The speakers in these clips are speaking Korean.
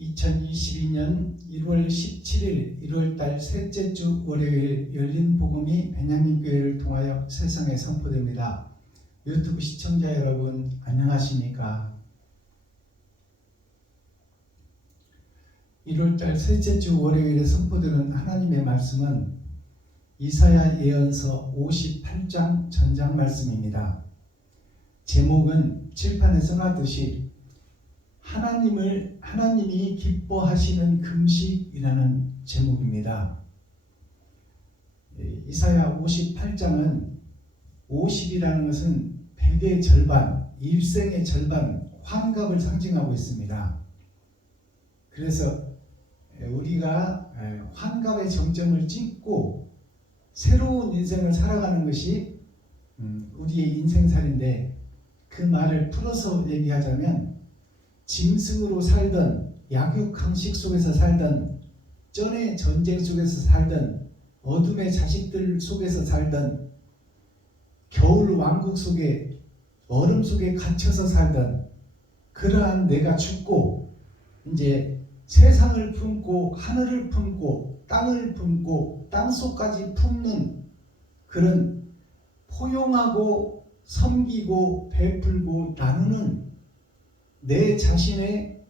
2022년 1월 17일 1월달 셋째 주 월요일 열린 복음이 베냐민교회를 통하여 세상에 선포됩니다. 유튜브 시청자 여러분 안녕하십니까? 1월달 셋째 주 월요일에 선포되는 하나님의 말씀은 이사야 예언서 58장 전장 말씀입니다. 제목은 칠판에 써놨듯이 하나님이 기뻐하시는 금식이라는 제목입니다. 이사야 58장은 50이라는 것은 100의 절반, 일생의 절반, 환갑을 상징하고 있습니다. 그래서 우리가 환갑의 정점을 찍고 새로운 인생을 살아가는 것이 우리의 인생살인데, 그 말을 풀어서 얘기하자면 짐승으로 살던, 약육강식 속에서 살던, 전의 전쟁 속에서 살던, 어둠의 자식들 속에서 살던, 겨울 왕국 속에 얼음 속에 갇혀서 살던 그러한 내가 죽고 이제 세상을 품고 하늘을 품고 땅을 품고 땅속까지 품는 그런 포용하고 섬기고 베풀고 나누는 내 자신의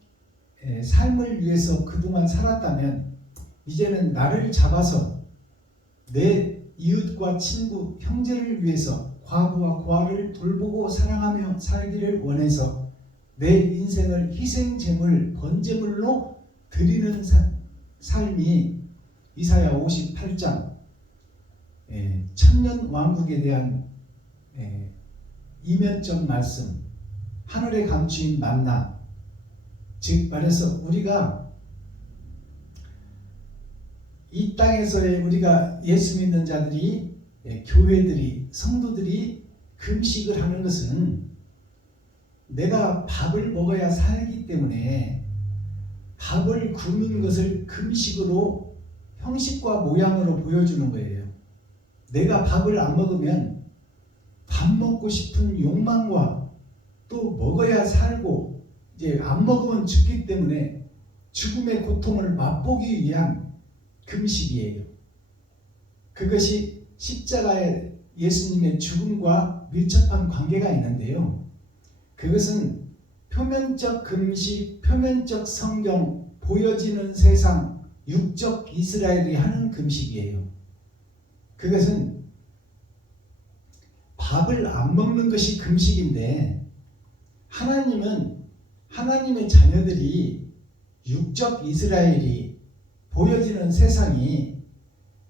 삶을 위해서 그동안 살았다면, 이제는 나를 잡아서 내 이웃과 친구, 형제를 위해서 과부와 고아를 돌보고 사랑하며 살기를 원해서 내 인생을 희생제물, 번제물로 드리는 삶이 이사야 58장 천년 왕국에 대한 이면적 말씀, 하늘의 감추인 만나, 즉 말해서 우리가 이 땅에서의 우리가 예수 믿는 자들이, 교회들이, 성도들이 금식을 하는 것은 내가 밥을 먹어야 살기 때문에 밥을 굶는 것을 금식으로 형식과 모양으로 보여주는 거예요. 내가 밥을 안 먹으면 밥 먹고 싶은 욕망과 또 먹어야 살고 이제 안 먹으면 죽기 때문에 죽음의 고통을 맛보기 위한 금식이에요. 그것이 십자가의 예수님의 죽음과 밀접한 관계가 있는데요. 그것은 표면적 금식, 표면적 성경, 보여지는 세상, 육적 이스라엘이 하는 금식이에요. 그것은 밥을 안 먹는 것이 금식인데, 하나님은 하나님의 자녀들이, 육적 이스라엘이, 보여지는 세상이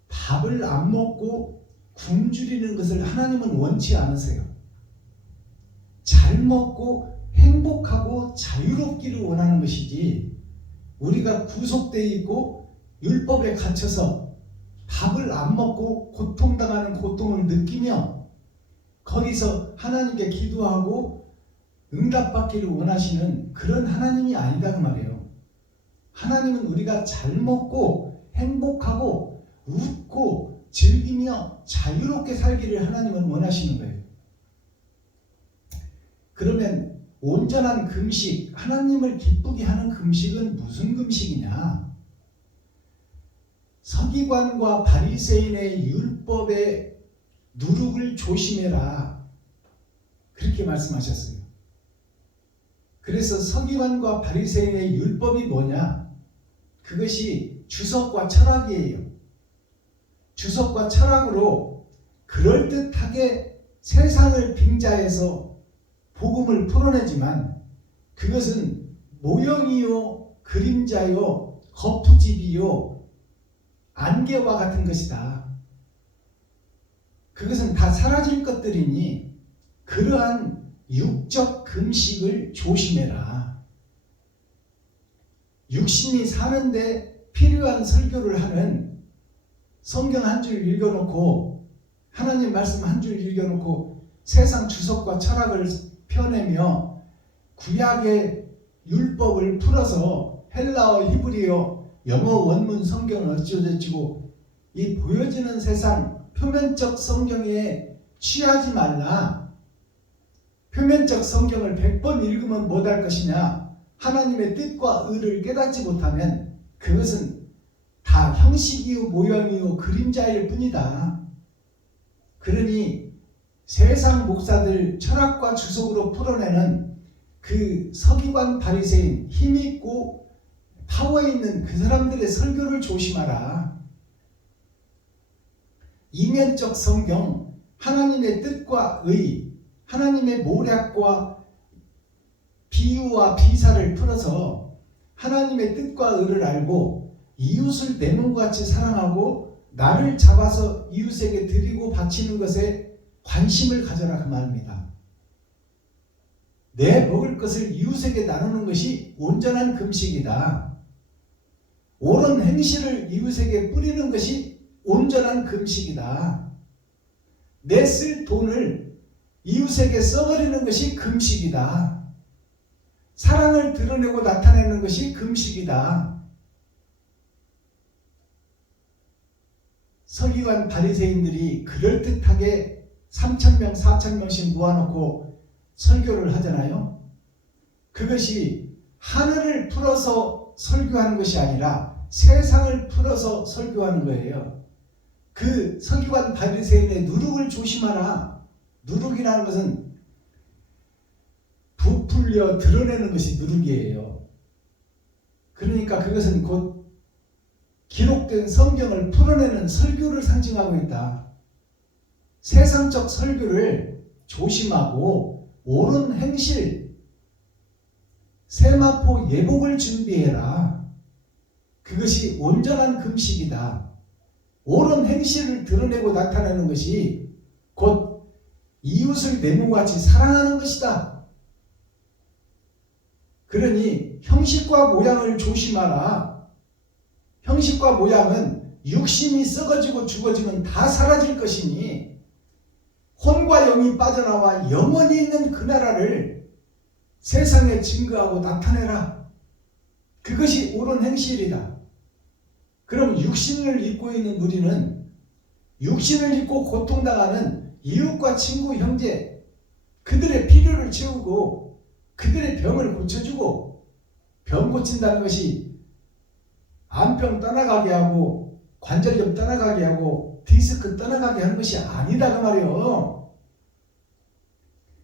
밥을 안 먹고 굶주리는 것을 하나님은 원치 않으세요. 잘 먹고 행복하고 자유롭기를 원하는 것이지, 우리가 구속되어 있고 율법에 갇혀서 밥을 안 먹고 고통당하는 고통을 느끼며 거기서 하나님께 기도하고 응답받기를 원하시는 그런 하나님이 아니다 그 말이에요. 하나님은 우리가 잘 먹고 행복하고 웃고 즐기며 자유롭게 살기를 하나님은 원하시는 거예요. 그러면 온전한 금식, 하나님을 기쁘게 하는 금식은 무슨 금식이냐? 서기관과 바리새인의 율법의 누룩을 조심해라, 그렇게 말씀하셨어요. 그래서 서기관과 바리새인의 율법이 뭐냐? 그것이 주석과 철학이에요. 주석과 철학으로 그럴듯하게 세상을 빙자해서 복음을 풀어내지만, 그것은 모형이요, 그림자요, 거푸집이요, 안개와 같은 것이다. 그것은 다 사라질 것들이니 그러한 육적 금식을 조심해라. 육신이 사는데 필요한 설교를 하는, 성경 한 줄 읽어놓고 하나님 말씀 한 줄 읽어놓고 세상 주석과 철학을 펴내며 구약의 율법을 풀어서 헬라어, 히브리어, 영어 원문 성경을 어쩌고저쩌고 이 보여지는 세상 표면적 성경에 취하지 말라. 표면적 성경을 100번 읽으면 못할 것이냐, 하나님의 뜻과 의를 깨닫지 못하면 그것은 다 형식이요 모형이요 그림자일 뿐이다. 그러니 세상 목사들 철학과 주석으로 풀어내는 그 서기관 바리새인 힘있고 파워 있는 그 사람들의 설교를 조심하라. 이면적 성경, 하나님의 뜻과 의, 하나님의 모략과 비유와 비사를 풀어서 하나님의 뜻과 의를 알고 이웃을 내 몸과 같이 사랑하고 나를 잡아서 이웃에게 드리고 바치는 것에 관심을 가져라 그 말입니다. 내 먹을 것을 이웃에게 나누는 것이 온전한 금식이다. 옳은 행실을 이웃에게 뿌리는 것이 온전한 금식이다. 내 쓸 돈을 이웃에게 써버리는 것이 금식이다. 사랑을 드러내고 나타내는 것이 금식이다. 서기관 바리새인들이 그럴듯하게 3,000명, 4,000명씩 모아놓고 설교를 하잖아요. 그것이 하늘을 풀어서 설교하는 것이 아니라 세상을 풀어서 설교하는 거예요. 그 서기관 바리새인의 누룩을 조심하라. 누룩이라는 것은 부풀려 드러내는 것이 누룩이에요. 그러니까 그것은 곧 기록된 성경을 풀어내는 설교를 상징하고 있다. 세상적 설교를 조심하고 옳은 행실, 세마포 예복을 준비해라. 그것이 온전한 금식이다. 옳은 행실을 드러내고 나타내는 것이 곧 이웃을 내 몸과 같이 사랑하는 것이다. 그러니 형식과 모양을 조심하라. 형식과 모양은 육신이 썩어지고 죽어지면 다 사라질 것이니 혼과 영이 빠져나와 영원히 있는 그 나라를 세상에 증거하고 나타내라. 그것이 옳은 행실이다. 그럼 육신을 입고 있는 우리는 육신을 입고 고통당하는 이웃과 친구, 형제, 그들의 필요를 채우고 그들의 병을 고쳐주고, 병 고친다는 것이 암병 떠나가게 하고 관절염 떠나가게 하고 디스크 떠나가게 하는 것이 아니다 그 말이에요.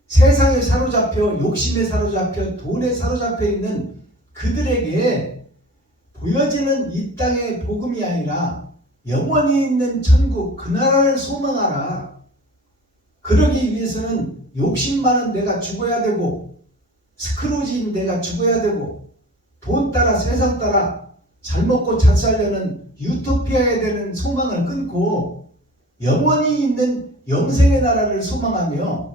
세상에 사로잡혀 욕심에 사로잡혀 돈에 사로잡혀 있는 그들에게 보여지는 이 땅의 복음이 아니라 영원히 있는 천국 그 나라를 소망하라. 그러기 위해서는 욕심 많은 내가 죽어야 되고 스크루지인 내가 죽어야 되고 돈 따라 세상 따라 잘 먹고 잘 살려는 유토피아에 대한 소망을 끊고 영원히 있는 영생의 나라를 소망하며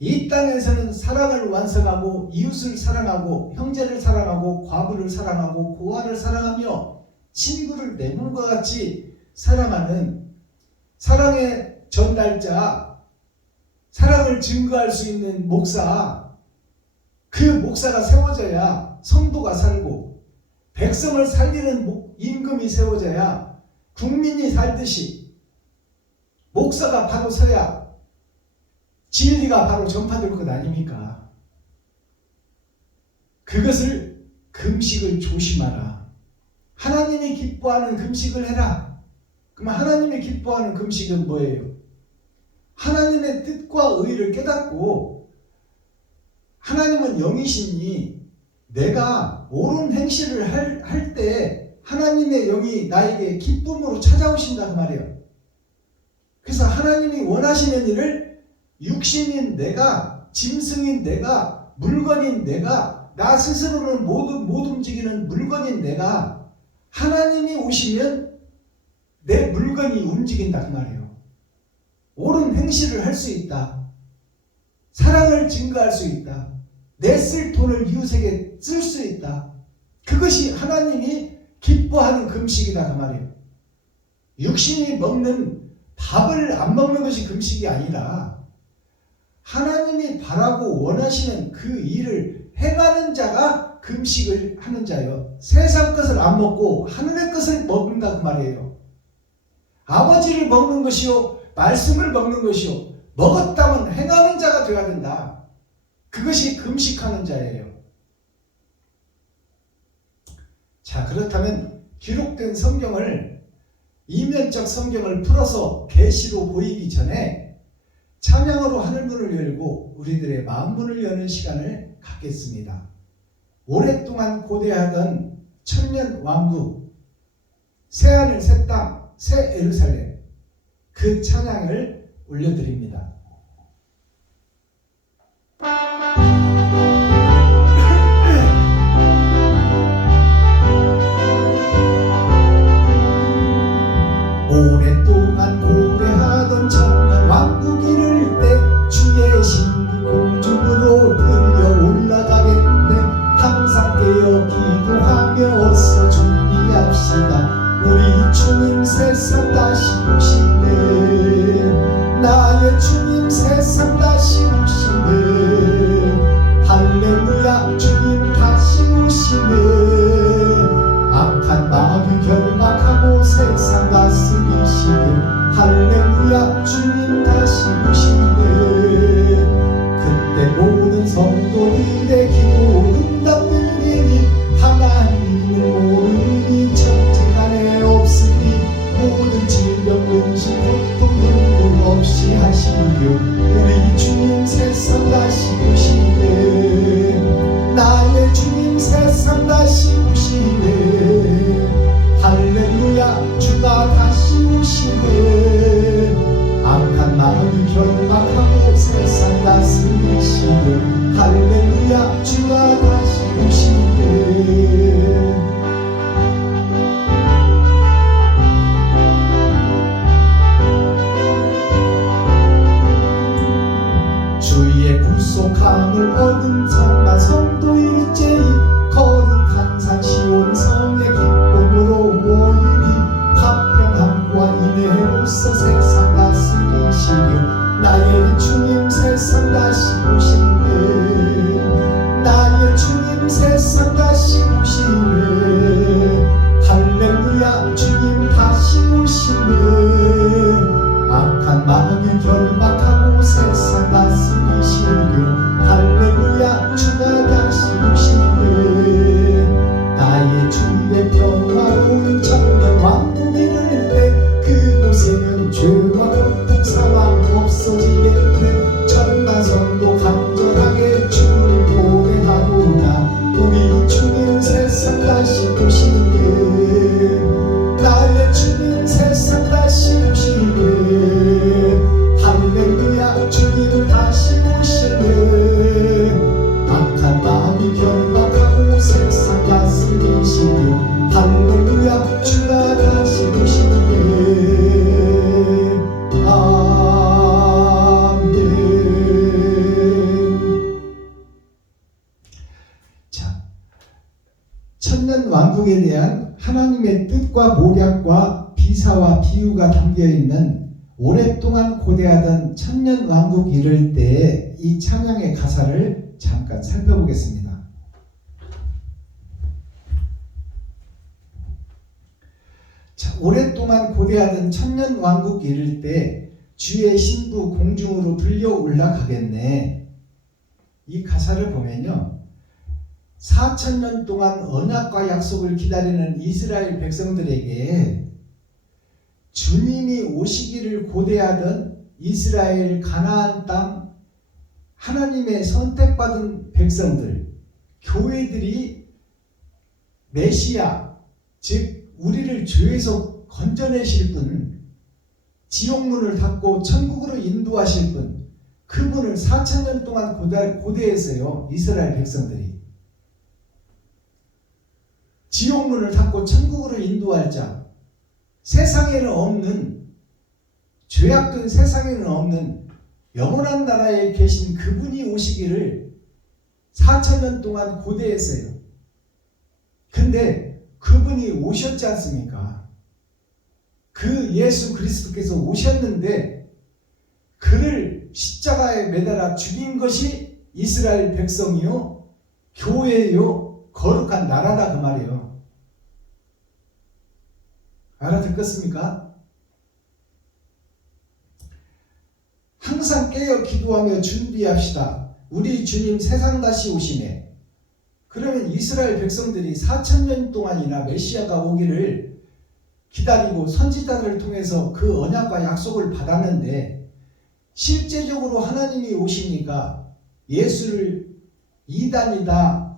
이 땅에서는 사랑을 완성하고 이웃을 사랑하고 형제를 사랑하고 과부를 사랑하고 고아를 사랑하며 친구를 내 몸과 같이 사랑하는 사랑의 전달자, 사랑을 증거할 수 있는 목사, 그 목사가 세워져야 성도가 살고 백성을 살리는 임금이 세워져야 국민이 살듯이 목사가 바로 서야 진리가 바로 전파될 것 아닙니까? 그것을 금식을 조심하라. 하나님이 기뻐하는 금식을 해라. 그럼 하나님이 기뻐하는 금식은 뭐예요? 하나님의 뜻과 의를 깨닫고 하나님은 영이시니 내가 옳은 행실을 할 때 하나님의 영이 나에게 기쁨으로 찾아오신다 그 말이에요. 그래서 하나님이 원하시는 일을 육신인 내가, 짐승인 내가, 물건인 내가, 나 스스로는 못 움직이는 물건인 내가 하나님이 오시면 내 물건이 움직인다 그 말이에요. 옳은 행실을 할 수 있다. 사랑을 증거할 수 있다. 내 쓸 돈을 이웃에게 쓸 수 있다. 그것이 하나님이 기뻐하는 금식이다 그 말이에요. 육신이 먹는 밥을 안 먹는 것이 금식이 아니라 하나님이 바라고 원하시는 그 일을 행하는 자가 금식을 하는 자요. 세상 것을 안 먹고 하늘의 것을 먹는다 그 말이에요. 아버지를 먹는 것이요 말씀을 먹는 것이요 먹었다면 행하는 자가 되어야 된다. 그것이 금식하는 자예요. 자, 그렇다면 기록된 성경을, 이면적 성경을 풀어서 계시로 보이기 전에 찬양으로 하늘문을 열고 우리들의 마음문을 여는 시간을 갖겠습니다. 오랫동안 고대하던 천년 왕국, 새하늘 새 땅 새 예루살렘, 그 찬양을 올려드립니다. 오랫동안 고대하던 천년 왕국 이룰 때 주의 신부 공중으로 들려 올라가겠네. 항상 깨어 기도하며 어서 준비합시다. 우리 주님 세상 다시 오시네. 나의 주님 세상 다시 오시네. 할렐루야, 주님 다시 오시네. 악한 마귀 결박하고 세상 다스리시네. 할렐루야, 주님 다시 오시네. 그때 모든 성도들의 기도 응답되리니 하나님을 모르니 천지간에 없으니 모든 질병 근심 고통 눈물 없이 하시려. 우리 주님 세상 다시 오시네. 나의 주님 세상 다시 오시네. 할렐루야, 주가 다시 오시네. 악한 마귀 결박하고 세상 다스리시네. 할렐루야, 주가 다시 오시네. 주의 구속함을 얻은 성만 성도 일제히 거룩한 산 시온 성의 기쁨으로 모이리. 화평함과 인애로서 세상 다스리시려. 나의 주님 세상 다시 오시네. 나의 주님 세상 다시 오시네. 할렐루야, 주님 다시 오시네. 악한 마귀 결박하고 세상 다스리시려. 할렐루야, 주가 다시 오시네. 나의 주의 평화로운 천년 왕국 이룰 때 그곳에는 죄와 고통 사망 없어지겠네. 천만 성도 간절하게 주를 고대하노라. 우리 주님 세상 다시 오시네. 나의 주님 세상 다시 오시네. 할렐루야, 주님 다시 오시네. 악한 마귀 결박하고 세상 다스리시네. 할렐루야, 주가 다시 오시네. 아멘. 자, 천년 왕국에 대한 하나님의 뜻과 모략과 비사와 비유가 담겨있는 오랫동안 고대하던 천년 왕국 이룰 때의 이 찬양의 가사를 잠깐 살펴보겠습니다. 자, 오랫동안 고대하던 천년 왕국 이룰 때 주의 신부 공중으로 들려 올라가겠네. 이 가사를 보면요, 4,000년 동안 언약과 약속을 기다리는 이스라엘 백성들에게 주님이 오시기를 고대하던 이스라엘 가나안 땅 하나님의 선택받은 백성들, 교회들이 메시아, 즉 우리를 죄에서 건져내실 분, 지옥문을 닫고 천국으로 인도하실 분, 그분을 4,000년 동안 고대했어요. 이스라엘 백성들이. 지옥문을 닫고 천국으로 인도할 자, 세상에는 없는, 죄악된 세상에는 없는 영원한 나라에 계신 그분이 오시기를 4,000년 동안 고대했어요. 근데 그분이 오셨지 않습니까? 그 예수 그리스도께서 오셨는데 그를 십자가에 매달아 죽인 것이 이스라엘 백성이요, 교회요, 거룩한 나라다 그 말이에요. 알아듣겠습니까? 항상 깨어 기도하며 준비합시다. 우리 주님 세상 다시 오시네. 그러면 이스라엘 백성들이 4,000년 동안이나 메시아가 오기를 기다리고 선지자들을 통해서 그 언약과 약속을 받았는데 실제적으로 하나님이 오시니까 예수를 이단이다,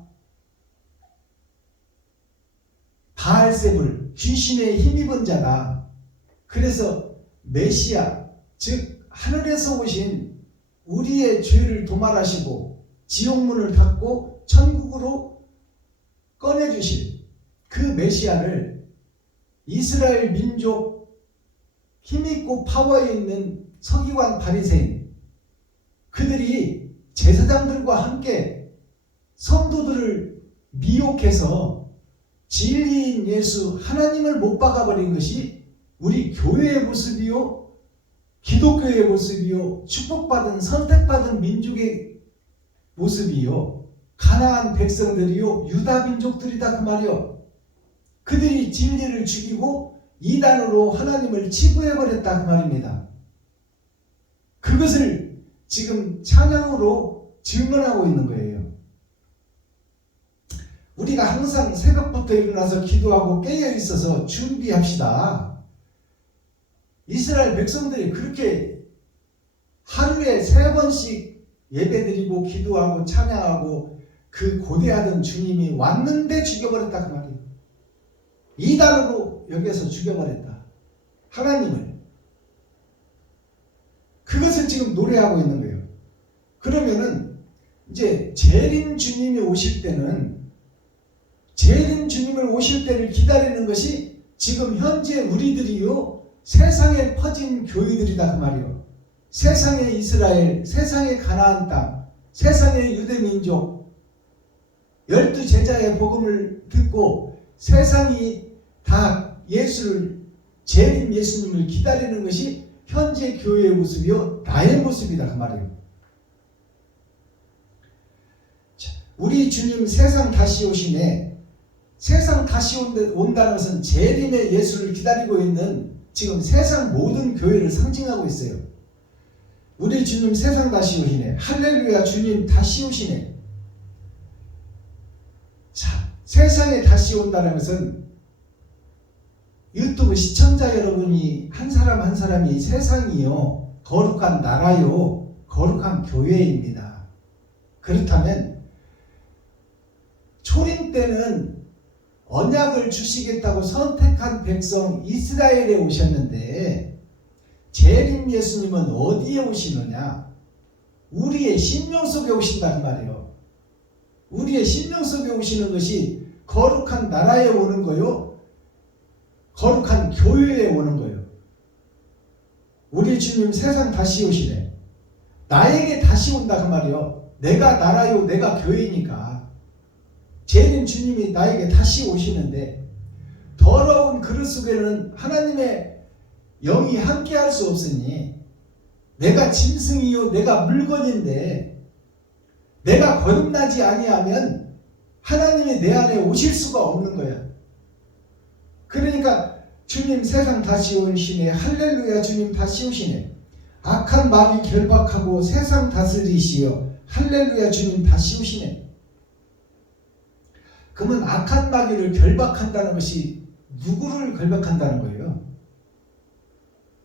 바알세불, 귀신의 힘입은 자다. 그래서 메시아, 즉 하늘에서 오신 우리의 죄를 도말하시고 지옥문을 닫고 천국으로 꺼내주실 그 메시아를 이스라엘 민족 힘있고 파워에 있는 서기관 바리새인 그들이 제사장들과 함께 성도들을 미혹해서 진리인 예수 하나님을 못 박아버린 것이 우리 교회의 모습이요, 기독교의 모습이요, 축복받은 선택받은 민족의 모습이요, 가나안 백성들이요, 유다 민족들이다 그 말이요. 그들이 진리를 죽이고 이단으로 하나님을 치부해버렸다 그 말입니다. 그것을 지금 찬양으로 증언하고 있는 거예요. 우리가 항상 새벽부터 일어나서 기도하고 깨어 있어서 준비합시다. 이스라엘 백성들이 그렇게 하루에 3번씩 예배드리고 기도하고 찬양하고 그 고대하던 주님이 왔는데 죽여버렸다 그 말이에요. 이단으로 여기서 죽여버렸다. 하나님을. 그것을 지금 노래하고 있는 거예요. 그러면은 이제 재림 주님이 오실 때는 재림 주님을 오실 때를 기다리는 것이 지금 현재 우리들이요 세상에 퍼진 교회들이다 그 말이요. 세상의 이스라엘, 세상의 가나안 땅, 세상의 유대민족 12제자의 복음을 듣고 세상이 다 예수를 재림 예수님을 기다리는 것이 현재 교회의 모습이요 나의 모습이다 그 말이에요. 자, 우리 주님 세상 다시 오시네. 세상 다시 온다는 것은 재림의 예수를 기다리고 있는 지금 세상 모든 교회를 상징하고 있어요. 우리 주님 세상 다시 오시네. 할렐루야, 주님 다시 오시네. 자, 세상에 다시 온다는 것은 유튜브 시청자 여러분이 한 사람 한 사람이 세상이요 거룩한 나라요 거룩한 교회입니다. 그렇다면 초림 때는 언약을 주시겠다고 선택한 백성 이스라엘에 오셨는데 재림 예수님은 어디에 오시느냐? 우리의 심령 속에 오신다 그 말이에요. 우리의 심령 속에 오시는 것이 거룩한 나라에 오는 거요 거룩한 교회에 오는 거예요. 우리 주님 세상 다시 오시네. 나에게 다시 온다 그 말이에요. 내가 나라요 내가 교회니까 재림 주님이 나에게 다시 오시는데 더러운 그릇 속에는 하나님의 영이 함께할 수 없으니 내가 짐승이요 내가 물건인데 내가 거듭나지 아니하면 하나님이 내 안에 오실 수가 없는 거야. 그러니까 주님 세상 다시 오시네. 할렐루야, 주님 다시 오시네. 악한 마귀 결박하고 세상 다스리시오. 할렐루야, 주님 다시 오시네. 그러면 악한 마귀를 결박한다는 것이 누구를 결박한다는 거예요?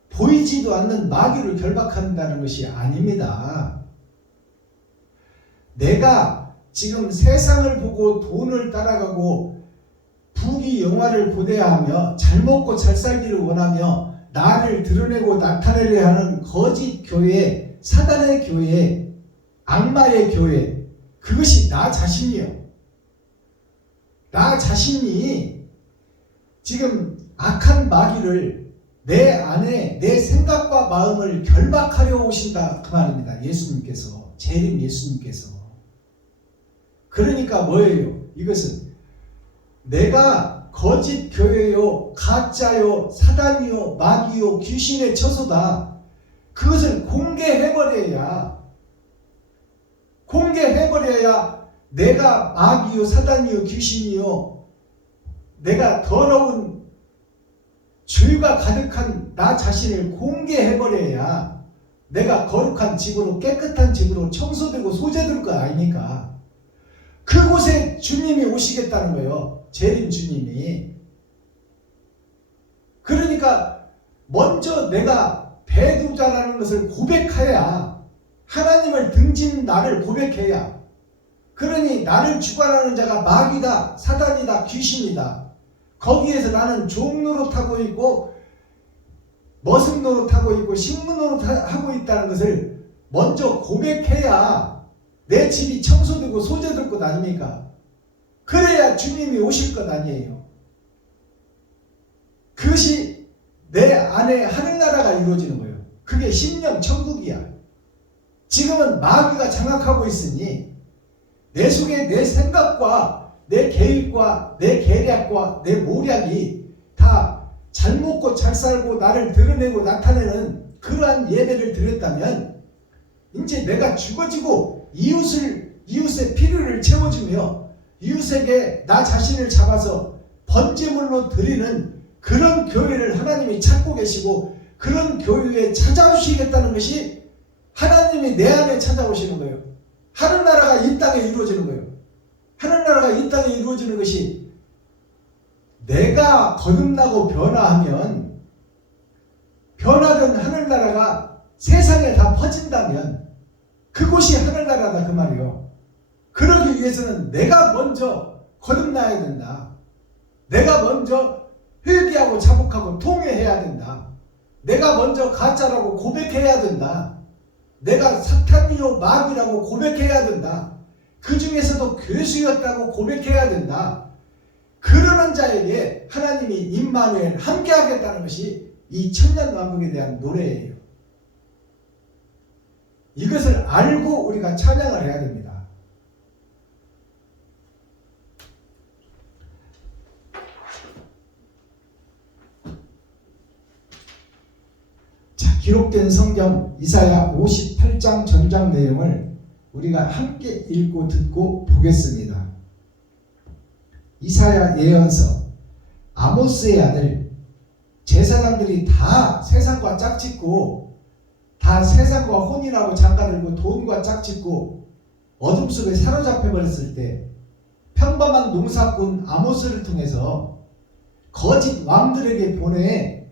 보이지도 않는 마귀를 결박한다는 것이 아닙니다. 내가 지금 세상을 보고 돈을 따라가고 부귀 영화를 고대하며 잘 먹고 잘 살기를 원하며 나를 드러내고 나타내려 하는 거짓 교회, 사단의 교회, 악마의 교회, 그것이 나 자신이요. 나 자신이 지금 악한 마귀를 내 안에 내 생각과 마음을 결박하려 오신다 그 말입니다. 예수님께서, 재림 예수님께서. 그러니까 뭐예요? 이것은 내가 거짓 교회요, 가짜요, 사단이요, 마귀요, 귀신의 처소다. 그것을 공개해버려야 내가 마귀요, 사단이요, 귀신이요, 내가 더러운 죄가 가득한 나 자신을 공개해버려야 내가 거룩한 집으로 깨끗한 집으로 청소되고 소재될 거 아닙니까? 그곳에 주님이 오시겠다는 거예요. 재림 주님이. 그러니까 먼저 내가 배도자라는 것을 고백해야, 하나님을 등진 나를 고백해야, 그러니 나를 주관하는 자가 마귀다, 사단이다, 귀신이다, 거기에서 나는 종 노릇하고 있고 머슴 노릇하고 있고 식물 노릇하고 있다는 것을 먼저 고백해야 내 집이 청소되고 소재될 것 아닙니까? 그래야 주님이 오실 것 아니에요. 그것이 내 안에 하늘나라가 이루어지는 거예요. 그게 심령 천국이야. 지금은 마귀가 장악하고 있으니 내 속에 내 생각과 내 계획과 내 계략과 내 모략이 다 잘 먹고 잘 살고 나를 드러내고 나타내는 그러한 예배를 드렸다면 이제 내가 죽어지고 이웃의 필요를 채워주며 이웃에게 나 자신을 잡아서 번제물로 드리는 그런 교회를 하나님이 찾고 계시고 그런 교회에 찾아오시겠다는 것이 하나님이 내 안에 찾아오시는 거예요. 하늘나라가 이 땅에 이루어지는 거예요. 하늘나라가 이 땅에 이루어지는 것이 내가 거듭나고 변화하면 변화된 하늘나라가 세상에 다 퍼진다면 그곳이 하늘나라다 그 말이요. 그러기 위해서는 내가 먼저 거듭나야 된다. 내가 먼저 회개하고 자복하고 통회해야 된다. 내가 먼저 가짜라고 고백해야 된다. 내가 사탄이요 마귀라고 고백해야 된다. 그 중에서도 괴수였다고 고백해야 된다. 그러는 자에게 하나님이 임마누엘 함께하겠다는 것이 이 천년왕국에 대한 노래예요. 이것을 알고 우리가 찬양을 해야 됩니다. 자, 기록된 성경 이사야 58장 전장 내용을 우리가 함께 읽고 듣고 보겠습니다. 이사야 예언서, 아모스의 아들, 제사장들이 다 세상과 짝짓고 다 세상과 혼인하고 장가들고 돈과 짝짓고 어둠 속에 사로잡혀 버렸을 때 평범한 농사꾼 아모스를 통해서 거짓 왕들에게 보내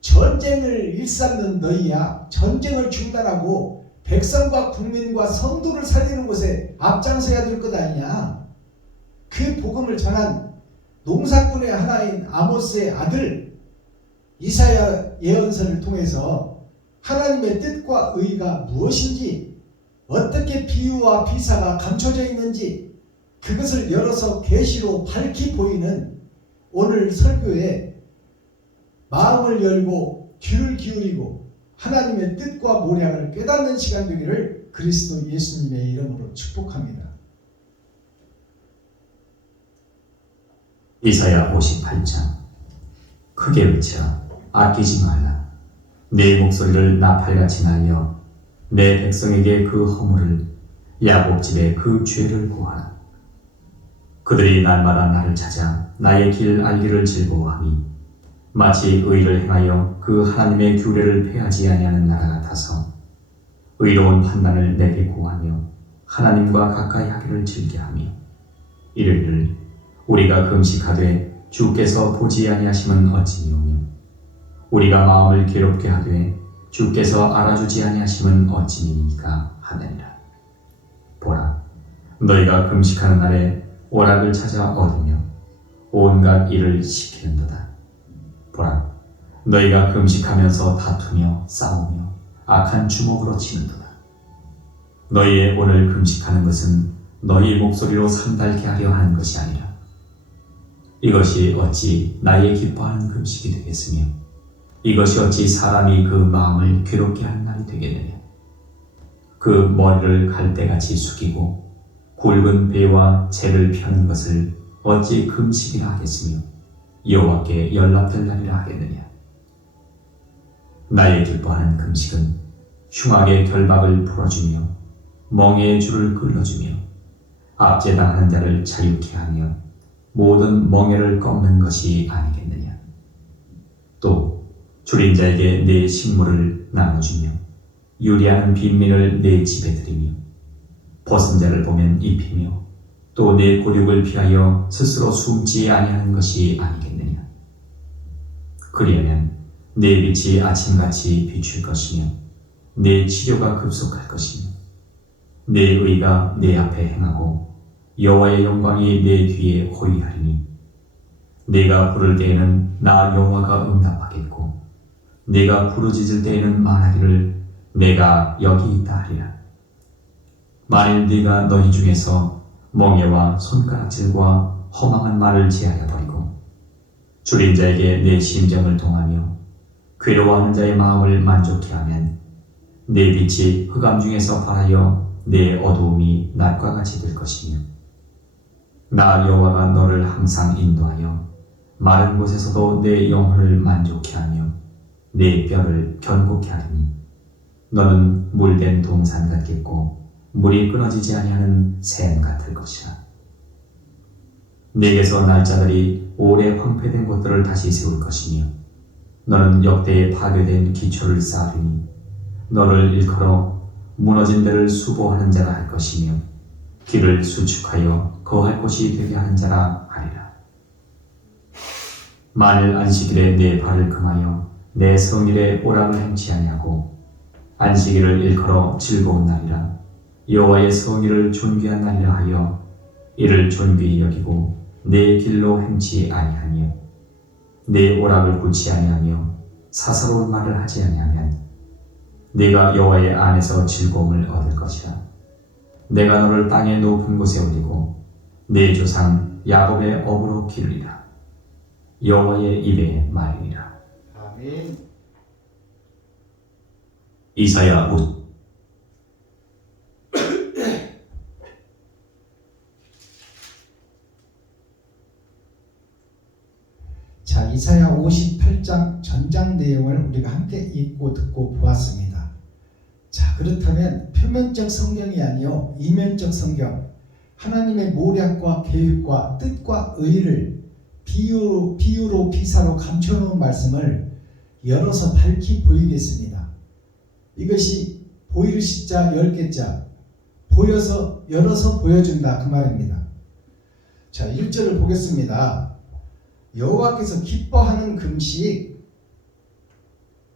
전쟁을 일삼는 너희야, 전쟁을 중단하고 백성과 국민과 성도를 살리는 곳에 앞장서야 될 것 아니냐. 그 복음을 전한 농사꾼의 하나인 아모스의 아들 이사야 예언서를 통해서 하나님의 뜻과 의가 무엇인지, 어떻게 비유와 비사가 감춰져 있는지 그것을 열어서 계시로 밝히 보이는 오늘 설교에 마음을 열고 귀를 기울이고 하나님의 뜻과 모략을 깨닫는 시간 되기를 그리스도 예수님의 이름으로 축복합니다. 이사야 58장. 크게 외쳐 아끼지 말라. 내 목소리를 나팔같이 날려 내 백성에게 그 허물을, 야곱 집에 그 죄를 고하라. 그들이 날마다 나를 찾아 나의 길 알기를 즐거워하니 마치 의를 행하여 그 하나님의 규례를 폐하지 아니하는 나라 같아서 의로운 판단을 내게 구하며 하나님과 가까이 하기를 즐겨하며 이르기를 우리가 금식하되 주께서 보지 아니하심은 어찌니오며 우리가 마음을 괴롭게 하되 주께서 알아주지 아니하심은 어찌니이까 하느니라. 보라, 너희가 금식하는 날에 오락을 찾아 얻으며 온갖 일을 시키는도다. 보라, 너희가 금식하면서 다투며 싸우며 악한 주먹으로 치는도다. 너희의 오늘 금식하는 것은 너희 목소리로 삼달게 하려 하는 것이 아니라 이것이 어찌 나의 기뻐하는 금식이 되겠으며 이것이 어찌 사람이 그 마음을 괴롭게 하는 날이 되겠느냐. 그 머리를 갈대같이 숙이고 굵은 배와 재를 펴는 것을 어찌 금식이라 하겠으며 여호와께 연락될 날이라 하겠느냐. 나의 기뻐하는 금식은 흉악의 결박을 풀어주며 멍에의 줄을 끌어주며 압제당하는 자를 자유케 하며 모든 멍에를 꺾는 것이 아니겠느냐. 또 줄인 자에게 내 식물을 나눠주며 유리하는 빈민을 내 집에 들이며 벗은 자를 보면 입히며 또 내 곤욕을 피하여 스스로 숨지 아니하는 것이 아니겠느냐. 그리하면 내 빛이 아침같이 비출 것이며 내 치료가 급속할 것이며 내 의가 내 앞에 행하고 여호와의 영광이 내 뒤에 호위하리니 내가 부를 때에는 나 여호와가 응답하겠고 내가 부르짖을 때에는 말하기를 내가 여기 있다 하리라. 만일 네가 너희 중에서 멍에와 손가락질과 허망한 말을 제하여 버리고 줄인 자에게 내 심정을 동하며 괴로워하는 자의 마음을 만족케 하면 내 빛이 흑암 중에서 발하여 내 어두움이 낮과 같이 될 것이며 나 여호와가 너를 항상 인도하여 마른 곳에서도 내 영혼을 만족케 하며 내 뼈를 견고케 하리니 너는 물된 동산 같겠고 물이 끊어지지 아니하는 샘 같을 것이라. 내게서 날 자들이 오래 황폐된 곳들을 다시 세울 것이며 너는 역대에 파괴된 기초를 쌓으리니 너를 일컬어 무너진 데를 수보하는 자라 할 것이며 길을 수축하여 거할 곳이 되게 하는 자라 하리라. 만일 안식일에 내 발을 금하여 내 성일에 오락을 행치 아니하고 안식일을 일컬어 즐거운 날이라 여호와의 성일을 존귀한 날이라 하여 이를 존귀히 여기고 내 길로 행치 아니하며 내 오락을 굳지 아니하며 사사로운 말을 하지 아니하면 네가 여호와의 안에서 즐거움을 얻을 것이라. 내가 너를 땅의 높은 곳에 올리고 내 조상 야곱의 업으로 기르리라. 여호와의 입의 말이니라. 아멘. 이사야 5. 자, 이사야 58장 전장 내용을 우리가 함께 읽고 듣고 보았습니다. 자, 그렇다면 표면적 성경이 아니요 이면적 성경, 하나님의 모략과 계획과 뜻과 의를 비유로 기사로 감춰놓은 말씀을 열어서 밝히 보이겠습니다. 이것이 보일 시자 10개자 보여서 열어서 보여준다 그 말입니다. 자, 1절을 보겠습니다. 여호와께서 기뻐하는 금식.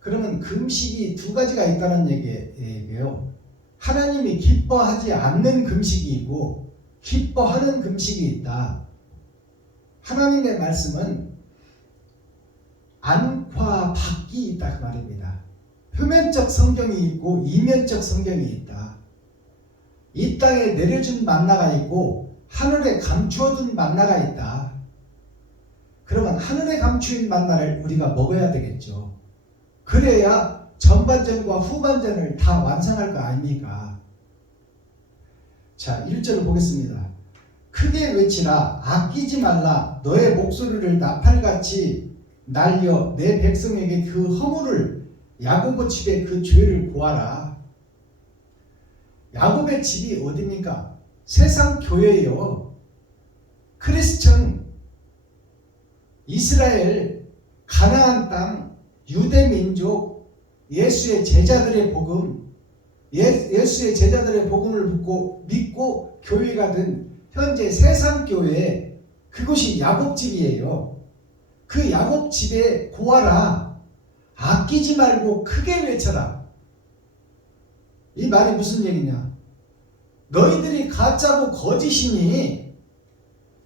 그러면 금식이 두 가지가 있다는 얘기예요. 하나님이 기뻐하지 않는 금식이 있고 기뻐하는 금식이 있다. 하나님의 말씀은 안과 밖이 있다 그 말입니다. 표면적 성경이 있고 이면적 성경이 있다. 이 땅에 내려준 만나가 있고 하늘에 감추어둔 만나가 있다. 그러면 하늘에 감추인 만나를 우리가 먹어야 되겠죠. 그래야 전반전과 후반전을 다 완성할 거 아닙니까? 자, 1절을 보겠습니다. 크게 외치라. 아끼지 말라. 너의 목소리를 나팔같이 날려 내 백성에게 그 허물을 야곱 집의 그 죄를 고하라. 야곱의 집이 어디입니까? 세상 교회예요. 크리스천, 이스라엘, 가나안 땅, 유대 민족, 예수의 제자들의 복음, 예수의 제자들의 복음을 믿고 교회가 된 현재 세상 교회, 그것이 야곱 집이에요. 그 야곱 집에 고하라. 아끼지 말고 크게 외쳐라. 이 말이 무슨 얘기냐? 너희들이 가짜고 거짓이니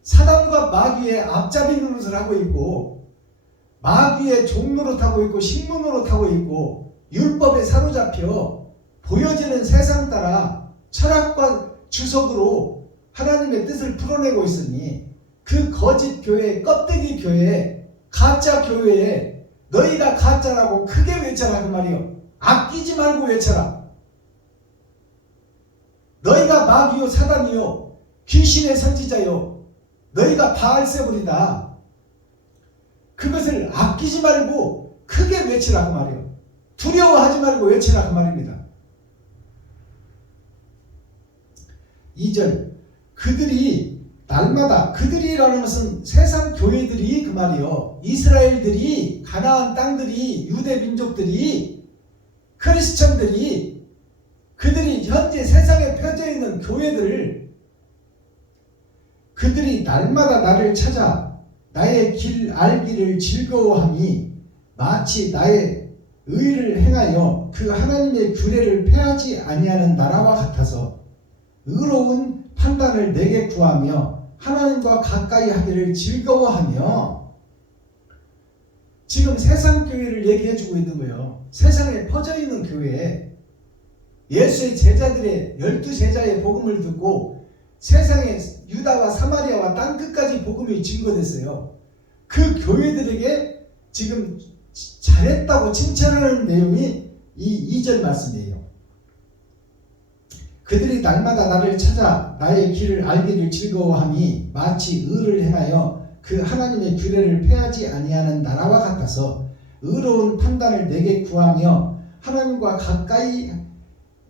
사단과 마귀의 앞잡이 노릇을 하고 있고 마귀의 종노릇 하고 있고 식문노릇 하고 있고 율법에 사로잡혀 보여지는 세상 따라 철학과 주석으로 하나님의 뜻을 풀어내고 있으니 그 거짓 교회, 껍데기 교회, 가짜 교회에 너희가 가짜라고 크게 외쳐라 그 말이요. 아끼지 말고 외쳐라. 너희가 마귀요 사단이요 귀신의 선지자요 너희가 바알세불이다. 그것을 아끼지 말고 크게 외치라 그 말이요. 두려워하지 말고 외치라 그 말입니다. 2절 그들이 날마다, 그들이라는 것은 세상 교회들이 그 말이요, 이스라엘들이, 가나안 땅들이, 유대 민족들이, 크리스천들이, 그들이 현재 세상에 펴져 있는 교회들을 그들이 날마다 나를 찾아 나의 길 알기를 즐거워함이 마치 나의 의를 행하여 그 하나님의 규례를 폐하지 아니하는 나라와 같아서 의로운 판단을 내게 구하며 하나님과 가까이 하기를 즐거워하며. 지금 세상 교회를 얘기해주고 있는 거예요. 세상에 퍼져있는 교회, 예수의 제자들의 12제자의 복음을 듣고 세상의 유다와 사마리아와 땅끝까지 복음이 증거됐어요. 그 교회들에게 지금 잘했다고 칭찬하는 내용이 이 2절 말씀이에요. 그들이 날마다 나를 찾아 나의 길을 알기를 즐거워함이 마치 의를 행하여 그 하나님의 규례를 폐하지 아니하는 나라와 같아서 의로운 판단을 내게 구하며 하나님과 가까이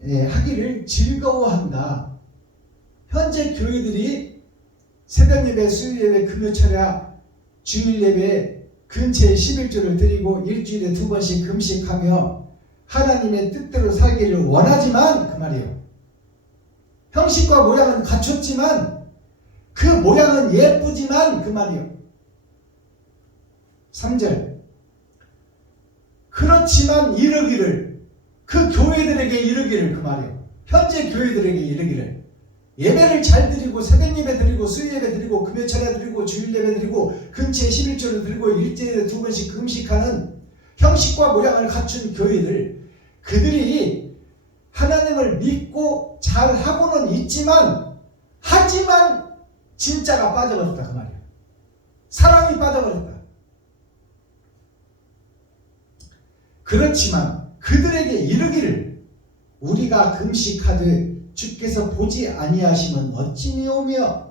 하기를 즐거워한다. 현재 교회들이 새벽예배, 수요예배, 금요철야, 주일예배 근처에 11조를 드리고 일주일에 2번씩 금식하며 하나님의 뜻대로 살기를 원하지만, 그 말이에요. 형식과 모양은 갖췄지만 그 모양은 예쁘지만, 그 말이에요. 3절. 그렇지만 이르기를, 그 교회들에게 이르기를, 그 말이에요. 현재 교회들에게 이르기를, 예배를 잘 드리고 새벽예배 드리고 수요예배 드리고 금요철야 드리고 주일예배 드리고 근처에 11조를 드리고 일주일에 2번씩 금식하는 형식과 모양을 갖춘 교회들, 그들이 하나님을 믿고 잘하고는 있지만 하지만 진짜가 빠져버렸다, 그 말이에요. 사랑이 빠져버렸다. 그렇지만 그들에게 이르기를, 우리가 금식하되 주께서 보지 아니하시면 어찌니오며.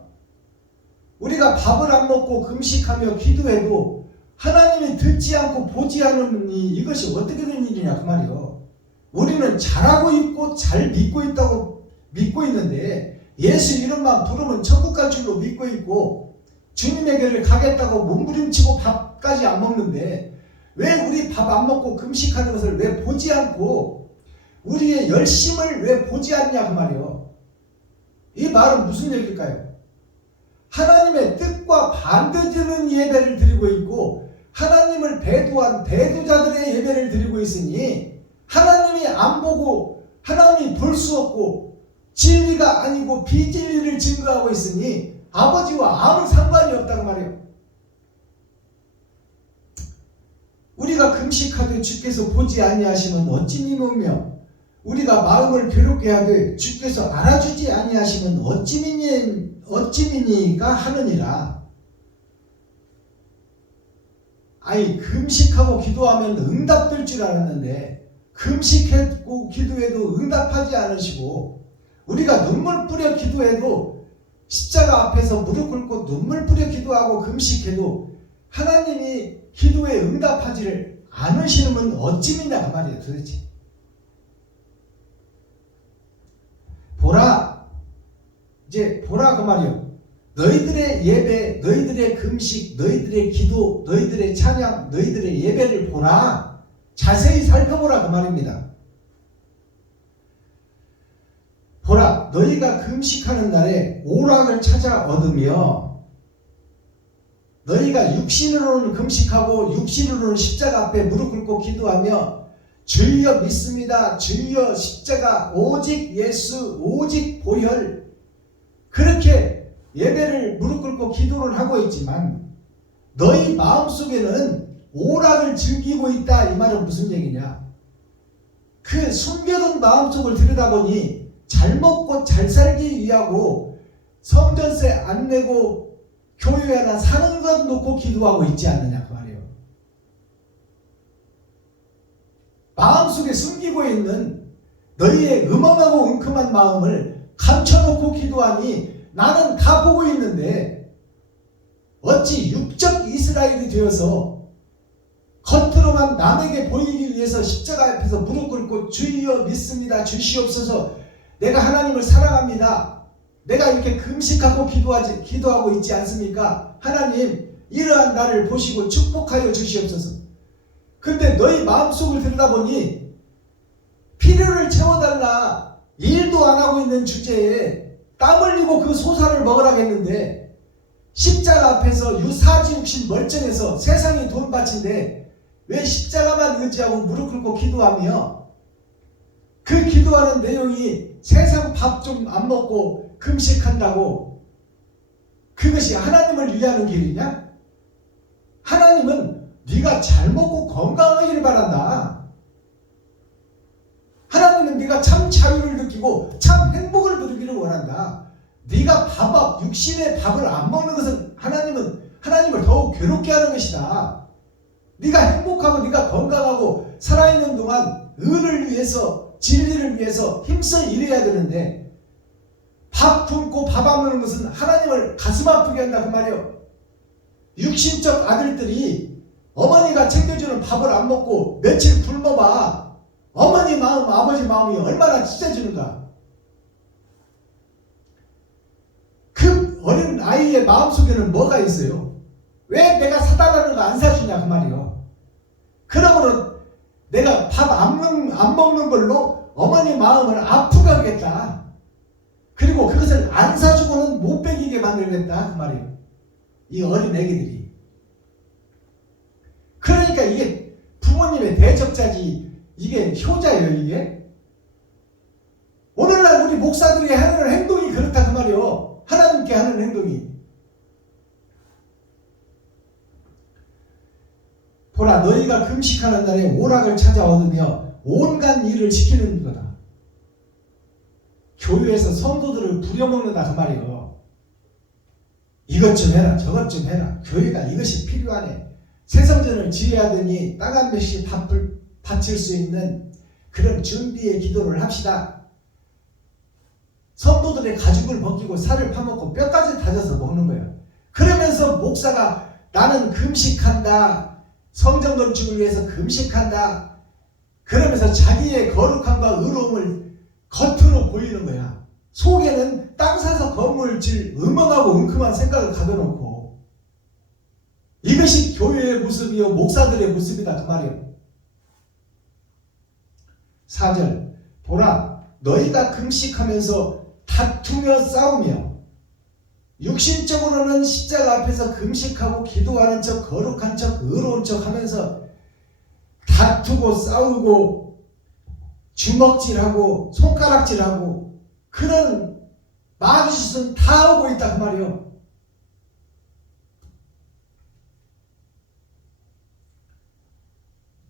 우리가 밥을 안 먹고 금식하며 기도해도 하나님이 듣지 않고 보지 않으니 이것이 어떻게 된 일이냐, 그 말이요. 우리는 잘하고 있고 잘 믿고 있다고 믿고 있는데 예수 이름만 부르면 천국 갈 줄로 믿고 있고 주님에게를 가겠다고 몸부림치고 밥까지 안 먹는데 왜 우리 밥 안 먹고 금식하는 것을 왜 보지 않고 우리의 열심을 왜 보지 않냐, 그 말이요. 이 말은 무슨 얘기일까요? 하나님의 뜻과 반대되는 예배를 드리고 있고 하나님을 배도한 배도자들의 예배를 드리고 있으니 하나님이 안 보고 하나님이 볼 수 없고 진리가 아니고 비진리를 증거하고 있으니 아버지와 아무 상관이 없다고 말해요. 우리가 금식하되 주께서 보지 아니하시면 어찌니오며, 우리가 마음을 괴롭게 하되 주께서 알아주지 아니하시면 어찌미니까 하느니라. 아니, 금식하고 기도하면 응답될 줄 알았는데 금식하고 기도해도 응답하지 않으시고, 우리가 눈물 뿌려 기도해도 십자가 앞에서 무릎 꿇고 눈물 뿌려 기도하고 금식해도 하나님이 기도에 응답하지를 않으시는 어찌 믿냐, 그 말이에요. 도대체 보라, 이제 보라, 그 말이에요. 너희들의 예배, 너희들의 금식, 너희들의 기도, 너희들의 찬양, 너희들의 예배를 보라. 자세히 살펴보라, 그 말입니다. 보라, 너희가 금식하는 날에 오락을 찾아 얻으며, 너희가 육신으로는 금식하고 육신으로는 십자가 앞에 무릎 꿇고 기도하며 주여 믿습니다, 주여 십자가, 오직 예수, 오직 보혈, 그렇게 예배를 무릎 꿇고 기도를 하고 있지만 너희 마음속에는 오락을 즐기고 있다. 이 말은 무슨 얘기냐? 그 숨겨둔 마음속을 들여다보니 잘 먹고 잘 살기 위하고 성전세 안 내고 교회 하나 사는 것 놓고 기도하고 있지 않느냐, 그 말이에요. 마음속에 숨기고 있는 너희의 음험하고 웅큼한 마음을 감춰놓고 기도하니 나는 다 보고 있는데 어찌 육적 이스라엘이 되어서 겉으로만 남에게 보이기 위해서 십자가 앞에서 무릎 꿇고 주여 믿습니다, 주시옵소서, 내가 하나님을 사랑합니다, 내가 이렇게 금식하고 기도하고 있지 않습니까? 하나님 이러한 나를 보시고 축복하여 주시옵소서. 근데 너희 마음속을 들여다보니 필요를 채워달라, 일도 안 하고 있는 주제에 땀 흘리고 그 소사를 먹으라겠는데 십자가 앞에서 유사지육신 멀쩡해서 세상이 돈바친데 왜 십자가만 의지하고 무릎 꿇고 기도하며 그 기도하는 내용이 세상 밥 좀 안 먹고 금식한다고 그것이 하나님을 위하는 길이냐? 하나님은 네가 잘 먹고 건강하기를 바란다. 하나님은 네가 참 자유를 느끼고 참 행복을 누리기를 원한다. 네가 육신의 밥을 안 먹는 것은 하나님을 더욱 괴롭게 하는 것이다. 네가 행복하고 네가 건강하고 살아있는 동안 의를 위해서 진리를 위해서 힘써 일해야 되는데 밥 굶고 밥 안 먹는 것은 하나님을 가슴 아프게 한다 그 말이에요. 육신적 아들들이 어머니가 챙겨주는 밥을 안 먹고 며칠 굶어봐. 어머니 마음 아버지 마음이 얼마나 찢어지는가. 그 어린 아이의 마음속에는 뭐가 있어요? 왜 내가 사달라는 거 안 사주냐 그 말이에요. 그러므로 내가 밥 안 먹는 걸로 어머니 마음을 아프게 하겠다. 그리고 그것을 안 사주고는 못 먹이게 만들겠다 그 말이에요. 이 어린 애기들이. 그러니까 이게 부모님의 대적자지 이게 효자예요 이게. 오늘날 우리 목사들이 하는 행동이 그렇다 그 말이에요. 하나님께 하는 행동이. 보라 너희가 금식하는 날에 오락을 찾아 얻으며 온갖 일을 지키는 거다. 교회에서 성도들을 부려먹는다 그 말이에요. 이것 좀 해라 저것 좀 해라. 교회가 이것이 필요하네. 새성전을 지어야 되니 땅 한 몇씩 밥을 바칠 수 있는 그런 준비의 기도를 합시다. 성도들의 가죽을 벗기고 살을 파먹고 뼈까지 다져서 먹는 거예요. 그러면서 목사가 나는 금식한다. 성전 건축을 위해서 금식한다. 그러면서 자기의 거룩함과 의로움을 겉으로 보이는 거야. 속에는 땅 사서 건물 질 음험하고 웅큼한 생각을 가둬놓고 이것이 교회의 모습이요 목사들의 모습이다 그 말이에요. 4절 보라 너희가 금식하면서 다투며 싸우며 육신적으로는 십자가 앞에서 금식하고 기도하는 척 거룩한 척 의로운 척 하면서 다투고 싸우고 주먹질하고 손가락질하고 그런 마귀짓은 다 하고 있다 그 말이에요.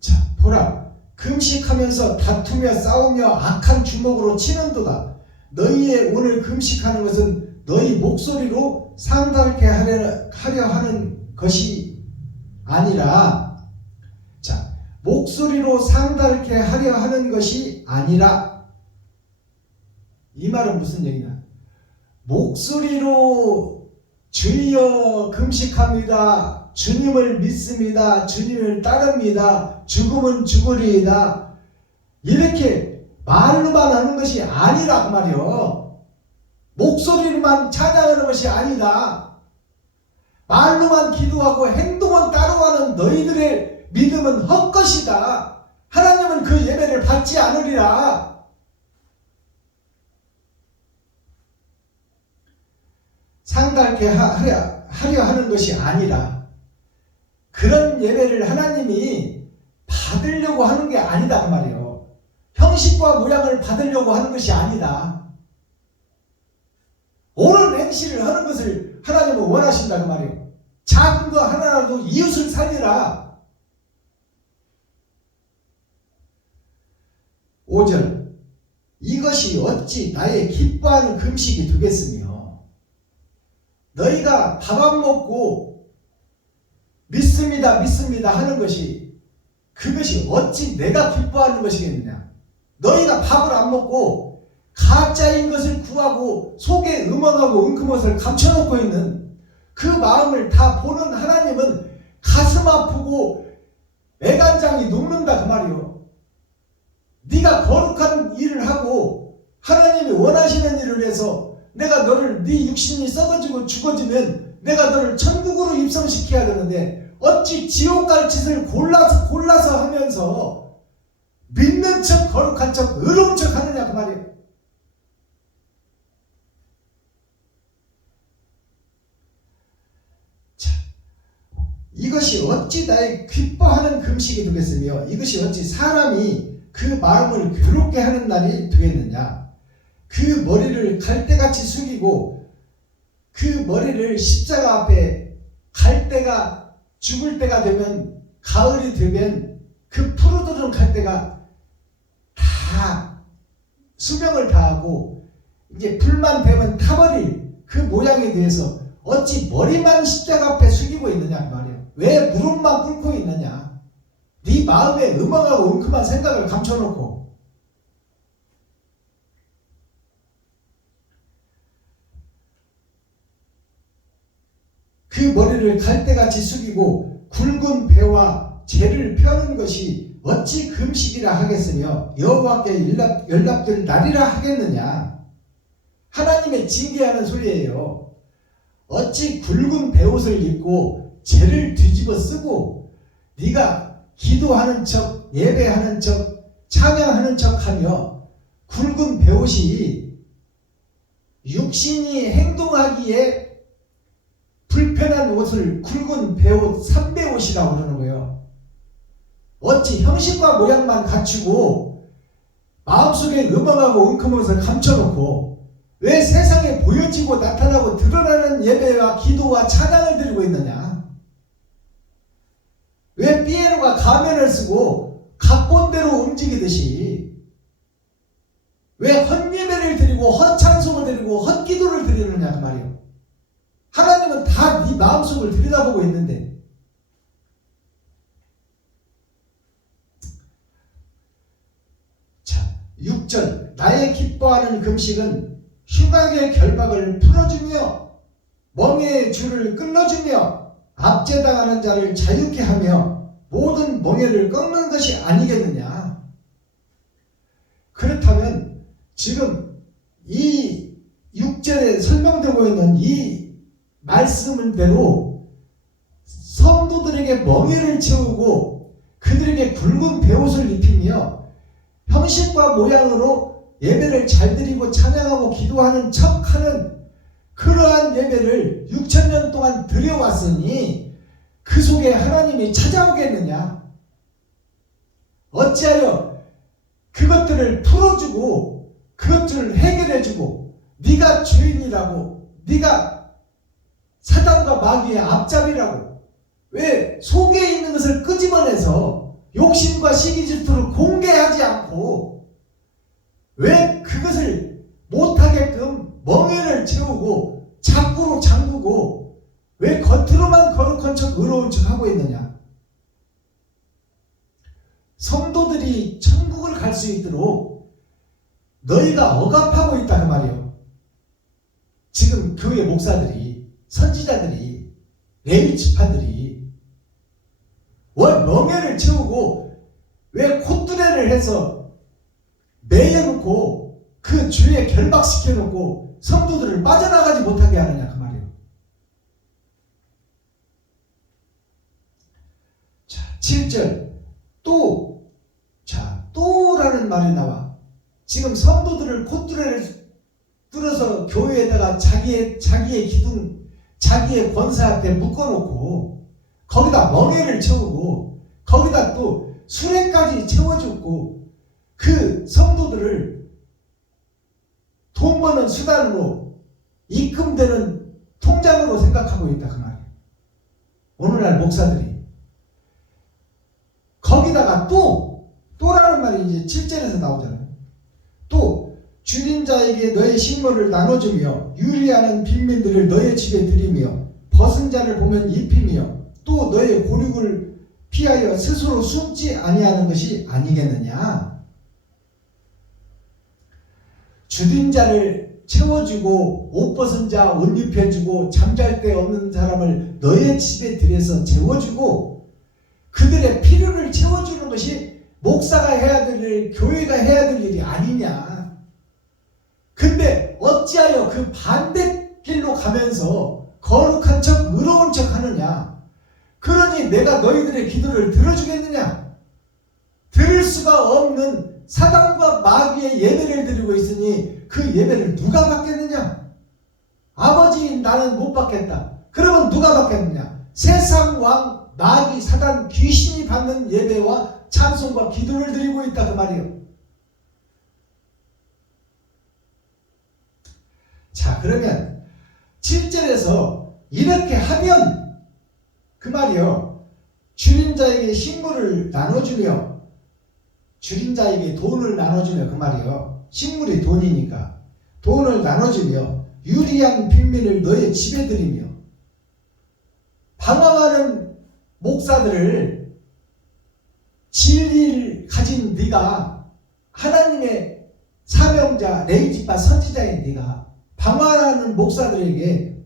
자 보라 금식하면서 다투며 싸우며 악한 주먹으로 치는도다. 너희의 오늘 금식하는 것은 너희 목소리로 상달케 하려 하는 것이 아니라 자 목소리로 상달케 하려 하는 것이 아니라 이 말은 무슨 얘기냐. 목소리로 주여 금식합니다. 주님을 믿습니다. 주님을 따릅니다. 죽으면 죽으리이다. 이렇게 말로만 하는 것이 아니라 그 말이요. 목소리로만 찬양하는 것이 아니다. 말로만 기도하고 행동은 따로하는 너희들의 믿음은 헛것이다. 하나님은 그 예배를 받지 않으리라. 상달케 하려 하는 것이 아니라 그런 예배를 하나님이 받으려고 하는 게 아니다 그 말이에요. 형식과 모양을 받으려고 하는 것이 아니다. 옳은 행실을 하는 것을 하나님은 원하신다 그 말이에요. 작은 거 하나라도 이웃을 살리라. 5절 이것이 어찌 나의 기뻐하는 금식이 되겠으며 너희가 밥 안 먹고 믿습니다 하는 것이 그것이 어찌 내가 기뻐하는 것이겠느냐. 너희가 밥을 안 먹고 가짜인 것을 구하고 속에 음험하고 웅큼한 것을 감춰놓고 있는 그 마음을 다 보는 하나님은 가슴 아프고 애간장이 녹는다 그 말이요. 네가 거룩한 일을 하고 하나님이 원하시는 일을 해서 내가 너를 네 육신이 썩어지고 죽어지면 내가 너를 천국으로 입성시켜야 되는데 어찌 지옥 갈 짓을 골라서 하면서 믿는 척 거룩한 척 의로운 척 하느냐 그 말이에요. 이것이 어찌 나의 기뻐하는 금식이 되겠으며 이것이 어찌 사람이 그 마음을 괴롭게 하는 날이 되겠느냐. 그 머리를 갈대같이 숙이고 그 머리를 십자가 앞에 갈 때가 죽을 때가 되면 가을이 되면 그 푸르드른 갈대가 다 수명을 다하고 이제 불만 되면 타버릴 그 모양에 대해서 어찌 머리만 십자가 앞에 숙이고 있느냐 그 말이에요. 왜 무릎만 꿇고 있느냐. 네 마음에 음악하고 웅큼한 생각을 감춰놓고 그 머리를 갈대같이 숙이고 굵은 배와 재를 펴는 것이 어찌 금식이라 하겠으며 여호와께 연락될 날이라 하겠느냐. 하나님의 징계하는 소리예요. 어찌 굵은 배옷을 입고 재를 뒤집어 쓰고 네가 기도하는 척 예배하는 척 찬양하는 척하며 굵은 배옷이 육신이 행동하기에 불편한 옷을 굵은 배옷 삼배옷이라고 그러는 거예요. 어찌 형식과 모양만 갖추고 마음속에 음악하고 웅큼함을 감춰놓고 왜 세상에 보여지고 나타나고 드러나는 예배와 기도와 찬양을 드리고 있느냐. 왜 피에로가 가면을 쓰고 각본대로 움직이듯이 왜 헛예배를 드리고 헛찬송을 드리고 헛기도를 드리느냐 그 말이에요. 하나님은 다 네 마음속을 들여다보고 있는데 자 6절 나의 기뻐하는 금식은 휴각의 결박을 풀어주며 멍에의 줄을 끊어주며 압제당하는 자를 자유케 하며 모든 멍에를 꺾는 것이 아니겠느냐. 그렇다면 지금 이 6절에 설명되고 있는 이 말씀대로 성도들에게 멍에를 채우고 그들에게 굵은 배옷을 입히며 형식과 모양으로 예배를 잘 드리고 찬양하고 기도하는 척하는 그러한 예배를 6,000년 동안 드려왔으니 그 속에 하나님이 찾아오겠느냐. 어찌하여 그것들을 풀어주고 그것들을 해결해주고 네가 죄인이라고 네가 사단과 마귀의 앞잡이라고 왜 속에 있는 것을 끄집어내서 욕심과 시기 질투를 공개하지 않고 왜 그것을 못하게끔 멍에를 채우고 자꾸로 잠그고 왜 겉으로만 거룩한 척 의로운 척 하고 있느냐. 성도들이 천국을 갈 수 있도록 너희가 억압하고 있다 그 말이에요. 지금 교회 목사들이 선지자들이 레위 지파들이 왜 멍에를 채우고 왜 콧두레를 해서 매여놓고 그 죄에 결박시켜놓고 성도들을 빠져나가지 못하게 하느냐 그 말이에요. 자 7절 또라는 말이 나와. 지금 성도들을 콧두레를 뚫어서 교회에다가 자기의 기둥 자기의 권사 앞에 묶어놓고 거기다 멍에를 채우고 거기다 또 수레까지 채워주고 그 성도들을 돈 버는 수단으로 입금되는 통장으로 생각하고 있다 그 말이에요. 오늘날 목사들이 거기다가 또라는 말이 이제 7절에서 나오잖아요. 또 줄인 자에게 너의 식물을 나눠주며 유리하는 빈민들을 너의 집에 들이며 벗은 자를 보면 입히며 또 너의 고륙을 피하여 스스로 숨지 아니하는 것이 아니겠느냐. 줄인 자를 채워주고 옷 벗은 자 옷 입혀주고 잠잘 데 없는 사람을 너의 집에 들여서 재워주고 그들의 필요를 채워주는 것이 목사가 해야 될 일, 교회가 해야 될 일이 아니냐. 근데 어찌하여 그 반대길로 가면서 거룩한 척 의로운 척 하느냐. 그러니 내가 너희들의 기도를 들어주겠느냐. 들을 수가 없는 사단과 마귀의 예배를 드리고 있으니 그 예배를 누가 받겠느냐. 아버지 나는 못 받겠다. 그러면 누가 받겠느냐. 세상 왕 마귀, 사단, 귀신이 받는 예배와 찬송과 기도를 드리고 있다 그 말이에요. 자, 그러면 7절에서 이렇게 하면 그 말이요, 줄인 자에게 식물을 나눠주며, 줄인 자에게 돈을 나눠주며 그 말이요, 식물이 돈이니까 돈을 나눠주며 유리한 빈민을 너의 집에 들이며, 방황하는 목사들을, 진리를 가진 네가, 하나님의 사명자, 레위지파 선지자인 네가 방황하는 목사들에게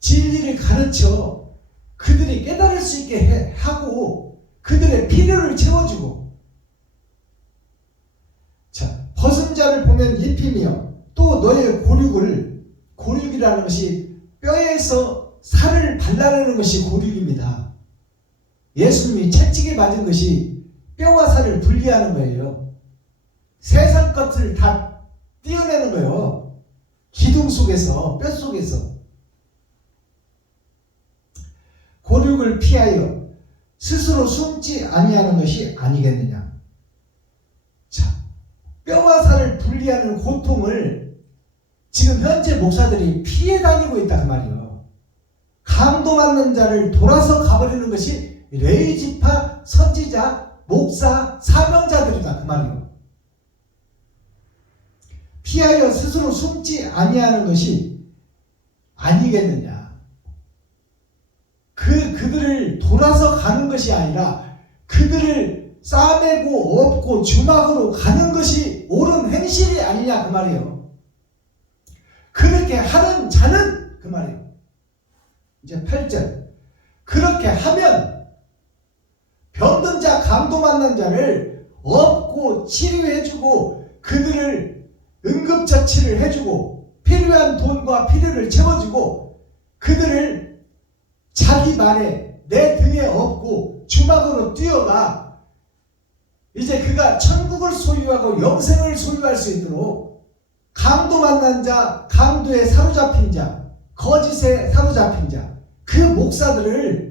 진리를 가르쳐 그들이 깨달을 수 있게 하고 그들의 필요를 채워주고, 자, 벗은 자를 보면 입히며 또 너의 고륙이라는 것이 뼈에서 살을 발라내는 것이 고륙입니다. 예수님이 채찍에 맞은 것이 뼈와 살을 분리하는 거예요. 세상 것을 다 띄어내는 거예요. 기둥 속에서, 뼈 속에서. 고륙을 피하여 스스로 숨지 아니하는 것이 아니겠느냐. 자, 뼈와 살을 분리하는 고통을 지금 현재 목사들이 피해 다니고 있다 그 말이에요. 감동받는 자를 돌아서 가버리는 것이 레위지파 선지자, 목사, 사명자들이다 그 말이에요. 피하여 스스로 숨지 아니하는 것이 아니겠느냐. 그들을 돌아서 가는 것이 아니라 그들을 싸매고 업고 주막으로 가는 것이 옳은 행실이 아니냐 그 말이에요. 그렇게 하는 자는 그 말이에요. 이제 8절. 그렇게 하면 병든 자, 감동받는 자를 업고 치료해주고 그들을 응급처치를 해주고 필요한 돈과 필요를 채워주고 그들을 자기 말에 내 등에 업고 주막으로 뛰어가 이제 그가 천국을 소유하고 영생을 소유할 수 있도록 강도 만난 자, 강도에 사로잡힌 자, 거짓에 사로잡힌 자, 그 목사들을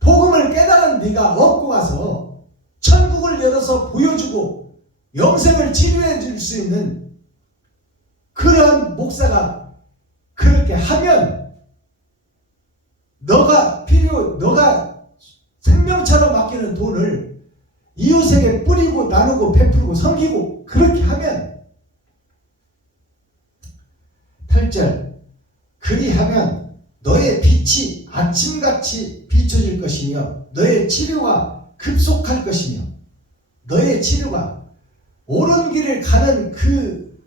복음을 깨달은 네가 업고 가서 천국을 열어서 보여주고 영생을 치료해 줄 수 있는 그러한 목사가 그렇게 하면 너가 생명처럼 아끼는 돈을 이웃에게 뿌리고 나누고 베풀고 섬기고 그렇게 하면 8절 그리하면 너의 빛이 아침같이 비춰질 것이며 너의 치료가 급속할 것이며 너의 치료가 옳은 길을 가는 그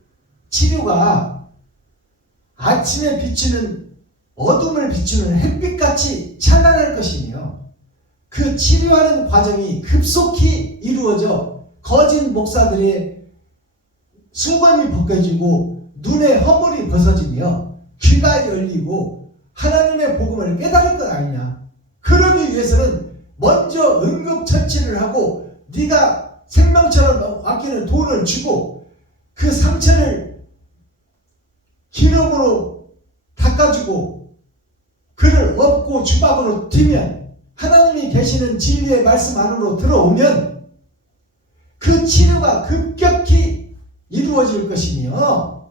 치료가 아침에 비추는 어둠을 비추는 햇빛같이 찬란할 것이며 그 치료하는 과정이 급속히 이루어져 거짓 목사들의 수건이 벗겨지고 눈의 허물이 벗어지며 귀가 열리고 하나님의 복음을 깨달을 것 아니냐. 그러기 위해서는 먼저 응급처치를 하고 네가 생명처럼 아끼는 돈을 주고 그 상처를 기름으로 닦아주고 그를 업고 주막으로 뛰면 하나님이 계시는 진리의 말씀 안으로 들어오면 그 치료가 급격히 이루어질 것이며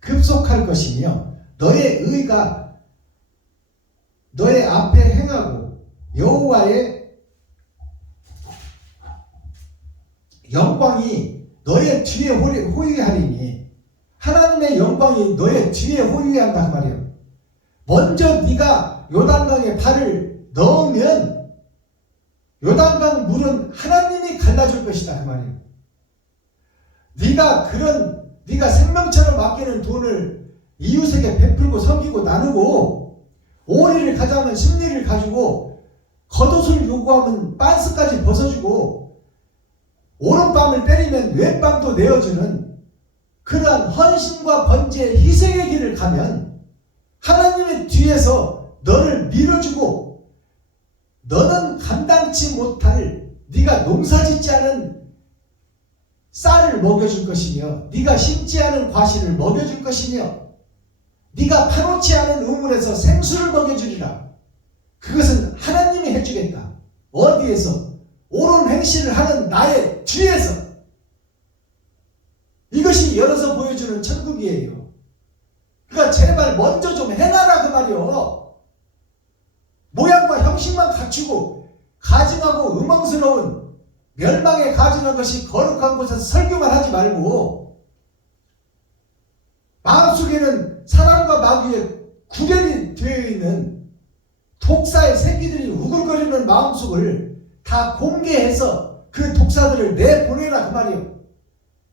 급속할 것이며 너의 의가 너의 앞에 행하고 여호와의 영광이 너의 뒤에 호위하리니 하나님의 영광이 너의 뒤에 호위한단 말이에요. 먼저 네가 요단강에 발을 넣으면 요단강 물은 하나님이 갈라줄 것이다 그 말이에요. 네가 생명처럼 아끼는 돈을 이웃에게 베풀고 섬기고 나누고 오리를 가져가면 심리를 가지고 겉옷을 요구하면 빤스까지 벗어주고 오른밤을 때리면 왼밤도 내어주는 그러한 헌신과 번제의 희생의 길을 가면 하나님의 뒤에서 너를 밀어주고 너는 감당치 못할 네가 농사짓지 않은 쌀을 먹여줄 것이며 네가 심지 않은 과실을 먹여줄 것이며 네가 파놓지 않은 우물에서 생수를 먹여주리라. 그것은 하나님이 해주겠다. 어디에서? 옳은 행실을 하는 나의 뒤에서. 이것이 열어서 보여주는 천국이에요. 그러니까 제발 먼저 좀 해놔라 그 말이요. 모양과 형식만 갖추고 가증하고 음성스러운 멸망에 가증한 것이 거룩한 곳에서 설교만 하지 말고 마음속에는 사람과 마귀의 구별이 되어 있는 독사의 새끼들이 우글거리는 마음속을 다 공개해서 그 독사들을 내보내라 그 말이에요.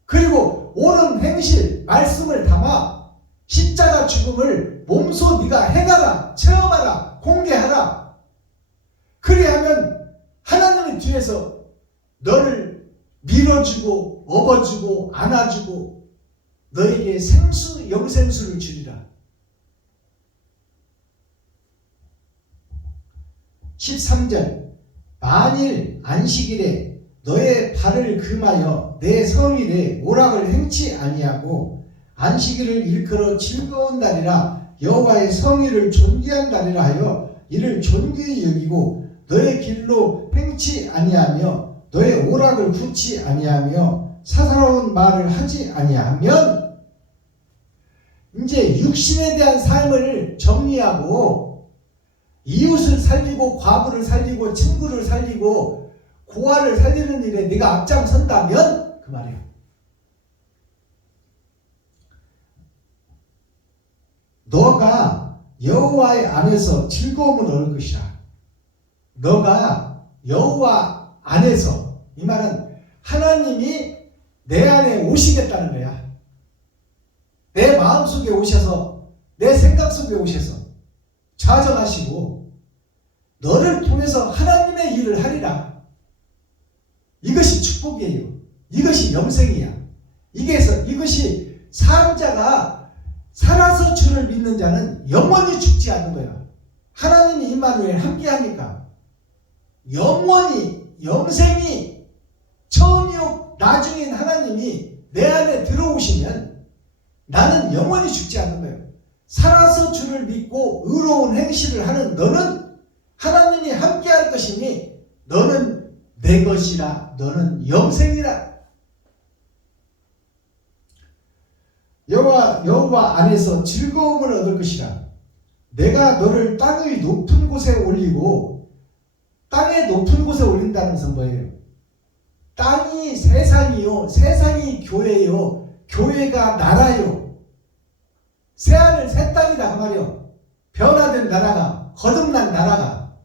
그리고 옳은 행실, 말씀을 담아 십자가 죽음을 몸소 네가 행하라, 체험하라, 공개하라. 그리하면 하나님의 뒤에서 너를 밀어주고 업어주고 안아주고 너에게 생수, 영생수를 주리라. 13절 만일 안식일에 너의 발을 금하여 내 성일에 오락을 행치 아니하고 안식일을 일컬어 즐거운 날이라 여호와의 성일을 존귀한 날이라 하여 이를 존귀히 여기고 너의 길로 행치 아니하며 너의 오락을 굳지 아니하며 사사로운 말을 하지 아니하면 이제 육신에 대한 삶을 정리하고 이웃을 살리고 과부를 살리고 친구를 살리고 고아를 살리는 일에 네가 앞장선다면 그 말이에요. 너가 여호와의 안에서 즐거움을 얻을 것이라. 너가 여호와 안에서, 이 말은 하나님이 내 안에 오시겠다는 거야. 내 마음속에 오셔서 내 생각 속에 오셔서 좌정하시고 너를 통해서 하나님의 일을 하리라. 이것이 축복이에요. 이것이 영생이야. 이것이 산 자가 살아서 주를 믿는 자는 영원히 죽지 않는 거야. 하나님이 임마누엘 함께하니까 영원히 영생이 처음이요 나중인 하나님이 내 안에 들어오시면 나는 영원히 죽지 않는 거예요. 살아서 주를 믿고 의로운 행실을 하는 너는 하나님이 함께할 것이니 너는 내 것이라. 너는 영생이라. 여호와 안에서 즐거움을 얻을 것이라. 내가 너를 땅의 높은 곳에 올리고, 땅의 높은 곳에 올린다는 것은 뭐예요? 땅이 세상이요, 세상이 교회요, 교회가 나라요. 새하늘 새 땅이다 그 말이요. 변화된 나라가, 거듭난 나라가.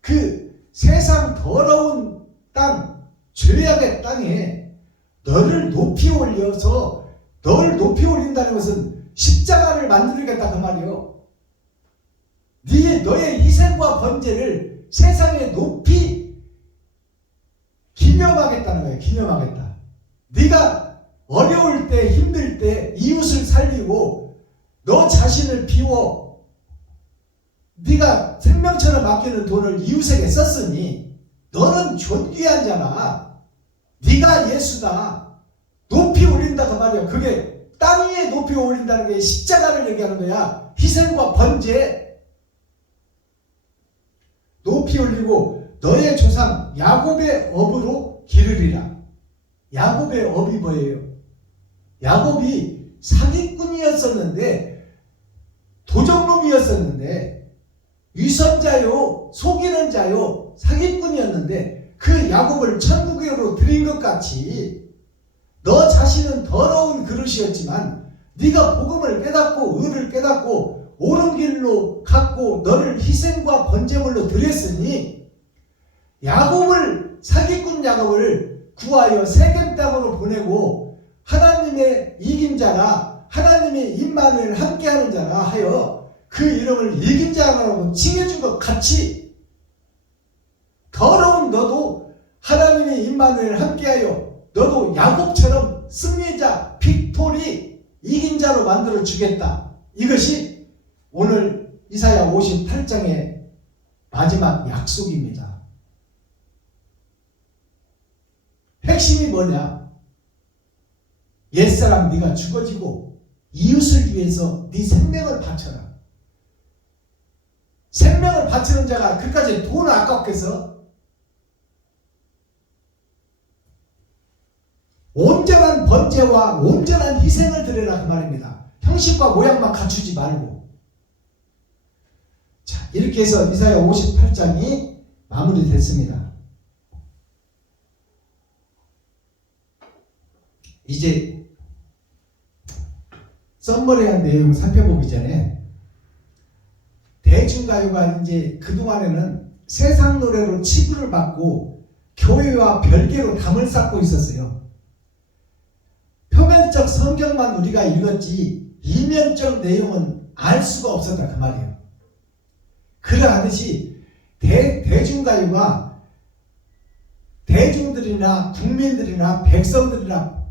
그 세상 더러운 땅, 죄악의 땅에 너를 높이 올려서, 너를 높이 올린다는 것은 십자가를 만들겠다 그 말이요. 너의 희생과 번제를 세상에 높이 기념하겠다는 거예요. 기념하겠다. 네가 어려울 때, 힘들 때 이웃을 살리고 너 자신을 비워 네가 생명처럼 아끼는 돈을 이웃에게 썼으니 너는 존귀한 자나. 네가 예수다. 높이 올린다 그 말이야. 그게 땅 위에 높이 올린다는 게 십자가를 얘기하는 거야. 희생과 번제. 높이 올리고 너의 조상 야곱의 업으로 기르리라. 야곱의 업이 뭐예요? 야곱이 사기꾼이었었는데, 도적놈이었었는데, 위선자요, 속이는 자요, 사기꾼이었는데 그 야곱을 천국으로 드린 것 같이 너 자신은 더러운 그릇이었지만 네가 복음을 깨닫고 의를 깨닫고 옳은 길로 갔고 너를 희생과 번제물로 드렸으니 야곱을, 사기꾼 야곱을 구하여 세겜 땅으로 보내고 하나님의 이긴 자라, 하나님의 임마누엘 함께하는 자라 하여 그 이름을 이긴 자라고 칭해준 것 같이 더러운 너도 하나님의 임마누엘 함께하여 너도 야곱처럼 승리자, 빅토리, 이긴 자로 만들어 주겠다. 이것이 오늘 이사야 58장의 마지막 약속입니다. 핵심이 뭐냐? 옛사람 네가 죽어지고 이웃을 위해서 네 생명을 바쳐라. 생명을 바치는 자가 그까지 돈을 아깝겠어? 온전한 번제와 온전한 희생을 드려라 그 말입니다. 형식과 모양만 갖추지 말고. 자, 이렇게 해서 이사야 58장이 마무리됐습니다. 이제 썸머리한 내용을 살펴보기 전에 대중가요가 이제 그동안에는 세상 노래로 치부를 받고 교회와 별개로 담을 쌓고 있었어요. 표면적 성경만 우리가 읽었지 이면적 내용은 알 수가 없었다 그 말이에요. 그러하듯이 대중가요가 대중들이나 국민들이나 백성들이나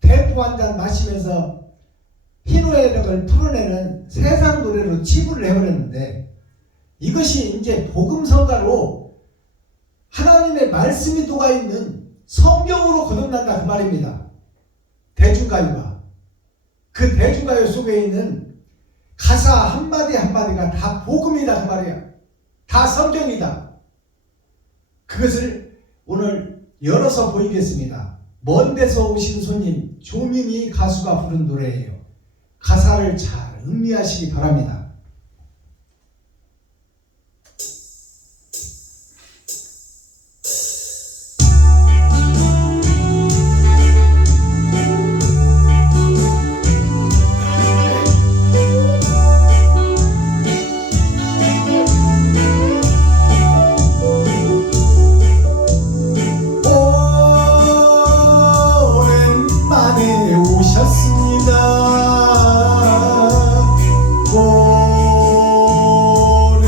대포 한 잔 마시면서 희노애락을 풀어내는 세상 노래로 치부를 해버렸는데, 이것이 이제 복음성가로 하나님의 말씀이 녹아있는 성경으로 거듭난다 그 말입니다. 대중가요가. 그 대중가요 속에 있는 가사 한마디 한마디가 다 복음이다 그 말이야. 다 성경이다. 그것을 오늘 열어서 보이겠습니다. 먼 데서 오신 손님 조민희 가수가 부른 노래예요. 가사를 잘 음미하시기 바랍니다. 오랜만에 오셨습니다.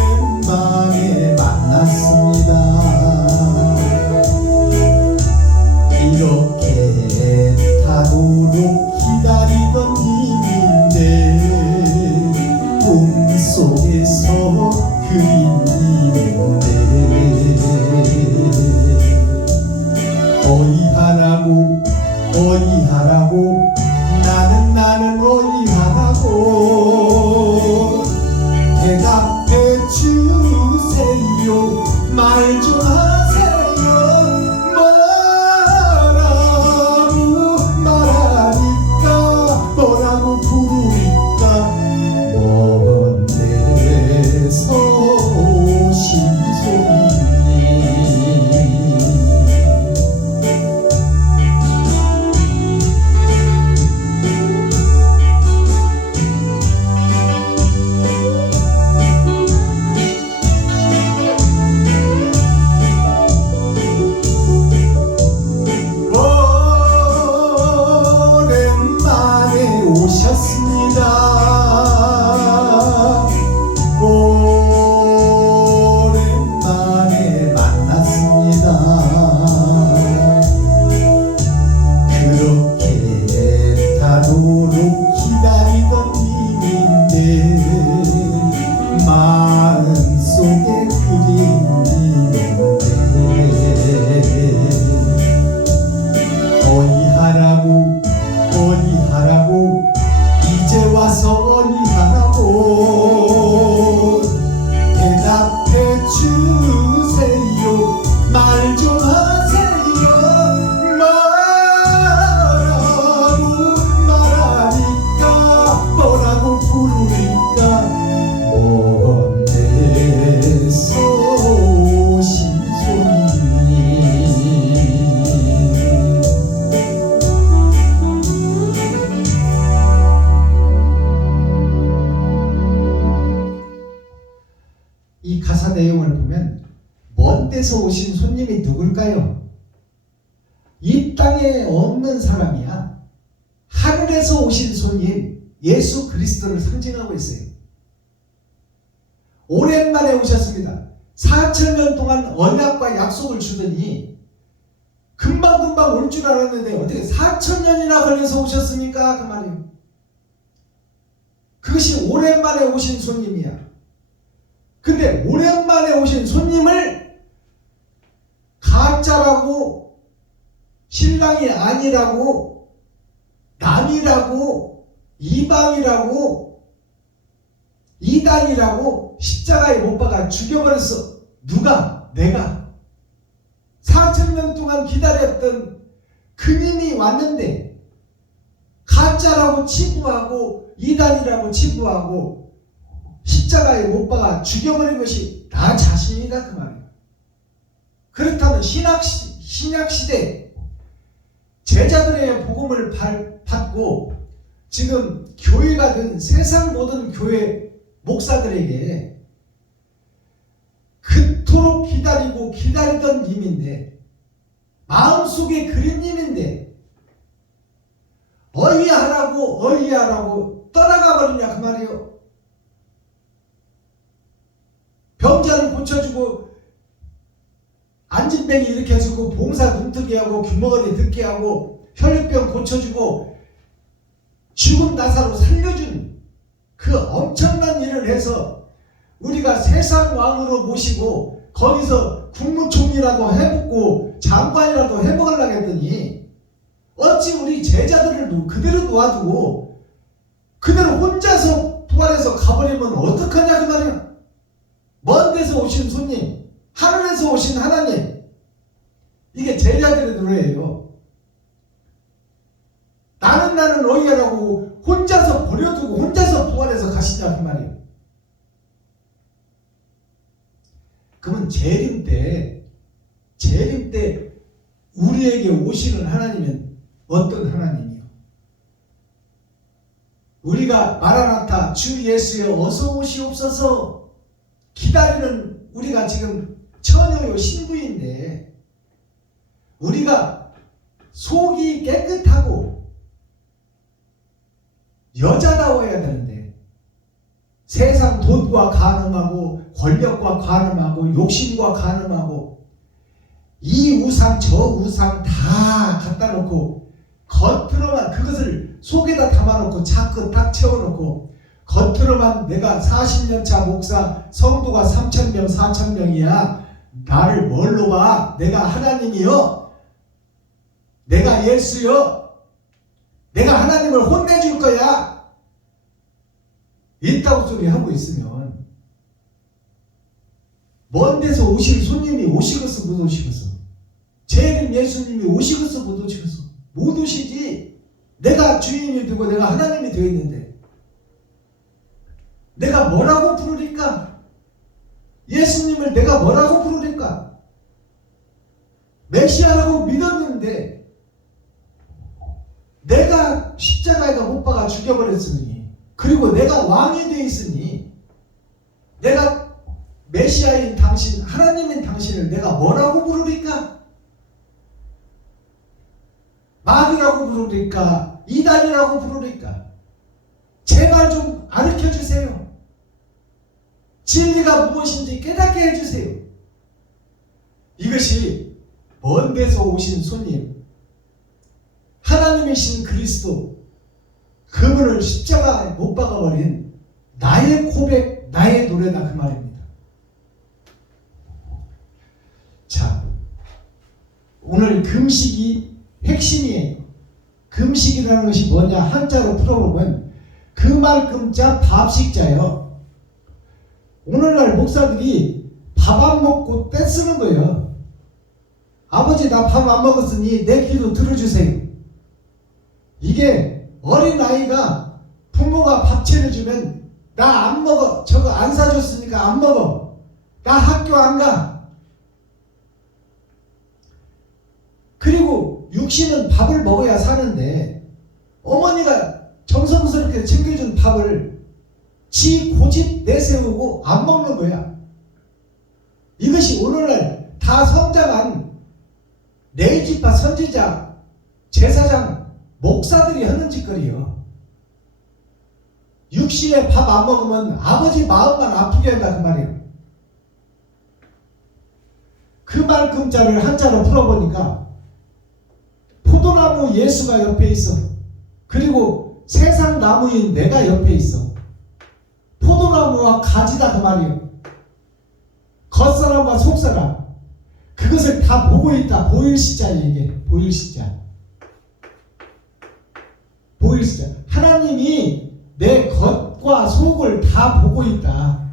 오랜만에 만났습니다. 이렇게 타도록 기다리던 님인데 꿈속에서 그린 님인데 어이하라고 어이하라고 나는 어이하라고 대답해 주세요. 말 좀 하세요. 뭐라고 부르니까 먼 데서 오신 손님. 오랜만에 오셨습니다. 오랜만에 만났습니다. 그렇게 타도록 기다리던 님인데 마음속에 그린 님인데 어이하라고 어이하라고 이제 와서 어이하라고 대답해 주세요. 말 좀 하세요. 뭐라고 부르니까 먼 데서 오신 손님. 이 가사 내용을 보면 먼 데서 오신 손님이 누굴까요? 이 땅에 없는 사람이야. 하늘에서 오신 손님 예수 그리스도를 상징하고 있어요. 오랜만에 오셨습니다. 4,000년 동안 언약과 약속을 주더니 금방금방 올 줄 알았는데 어떻게 4,000년이나 걸려서 오셨습니까? 그 말이에요. 그것이 오랜만에 오신 손님이야. 근데 오랜만에 오신 손님을 가짜라고, 신랑이 아니라고, 남이라고, 이방이라고 이단이라고 십자가에 못 박아 죽여버렸어. 누가? 내가. 4,000년 동안 기다렸던 그님이 왔는데 가짜라고 치부하고 이단이라고 치부하고 십자가에 못 박아 죽여버린 것이 나 자신이다 그 말이에요. 그렇다면 신약시대 제자들의 복음을 받고 지금 교회가 된 세상 모든 교회 목사들에게 그토록 기다리고 기다리던 님인데 마음속에 그린 님인데 어이하라고 떠나가 버리냐 그 말이에요. 병자를 고쳐주고 안진뱅이 일으켜주고 봉사 눈뜨게 하고 귀머거리 듣게 하고 혈류병 고쳐주고 죽은 나사로 살려준 그 엄청난 일을 해서 우리가 세상 왕으로 모시고 거기서 국무총리라도 해먹고 장관이라도 해먹으려고 했더니 어찌 우리 제자들을 그대로 놓아두고 그대로 혼자서 부활해서 가버리면 어떡하냐 그 말이야. 먼 데서 오신 손님, 하늘에서 오신 하나님, 이게 제자들의 노래예요. 나는 어이하라고 혼자서 버려두고 혼자서 부활해서 가시냐 그 말이에요. 그러면 재림 때 우리에게 오시는 하나님은 어떤 하나님이요? 우리가 마라나타 주 예수여 어서 오시옵소서 기다리는 우리가 지금 처녀요 신부인데 우리가 속이 깨끗하고 여자다워야 되는데 세상 돈과 간음하고 권력과 간음하고 욕심과 간음하고 이 우상 저 우상 다 갖다 놓고 겉으로만 그것을 속에다 담아놓고 자꾸 딱 채워놓고 겉으로만 내가 40년차 목사 성도가 3,000명 4,000명이야 나를 뭘로 봐? 내가 하나님이요? 내가 예수요? 내가 하나님을 혼내줄 거야? 있다고 소리 하고 있으면 먼 데서 오실 손님이 오시겠어 못 오시겠어? 재림 예수님이 오시겠어 못 오시겠어? 못 오시지. 내가 주인이 되고 내가 하나님이 되어 있는데 내가 뭐라고 부르니까? 예수님을 내가 뭐라고 부르니까? 메시아라고 믿었는데 내가 십자가에다 못 박아 죽여버렸으니 그리고 내가 왕이 되어 있으니 내가 메시아인 당신, 하나님인 당신을 내가 뭐라고 부르니까? 마귀라고 부르니까? 이단이라고 부르니까? 제발 좀 가르쳐주세요. 진리가 무엇인지 깨닫게 해주세요. 이것이 먼 데서 오신 손님, 하나님이신 그리스도, 그분을 십자가에 못 박아버린 나의 고백, 나의 노래다 그 말입니다. 자, 오늘 금식이 핵심이에요. 금식이라는 것이 뭐냐? 한자로 풀어보면 그말금자 밥식자예요. 오늘날 목사들이 밥 안 먹고 떼쓰는 거예요. 아버지 나 밥 안 먹었으니 내 기도 들어주세요. 이게 어린아이가 부모가 밥 차려주면 나 안 먹어. 저거 안 사줬으니까 안 먹어. 나 학교 안 가. 그리고 육신은 밥을 먹어야 사는데 어머니가 정성스럽게 챙겨준 밥을 지 고집 내세우고 안 먹는 거야. 이것이 오늘날 다 성장한 네이지파 선지자, 제사장, 목사들이 하는 짓거리요. 육신에 밥 안 먹으면 아버지 마음만 아프게 한다 그 말이에요. 그 말금자를 한자로 풀어보니까 포도나무 예수가 옆에 있어. 그리고 세상 나무인 내가 옆에 있어. 포도나무와 가지다 그 말이에요. 겉사람과 속사람 그것을 다 보고 있다. 보일시자 이게 보일시자. 보일시자. 하나님이 내 겉과 속을 다 보고 있다.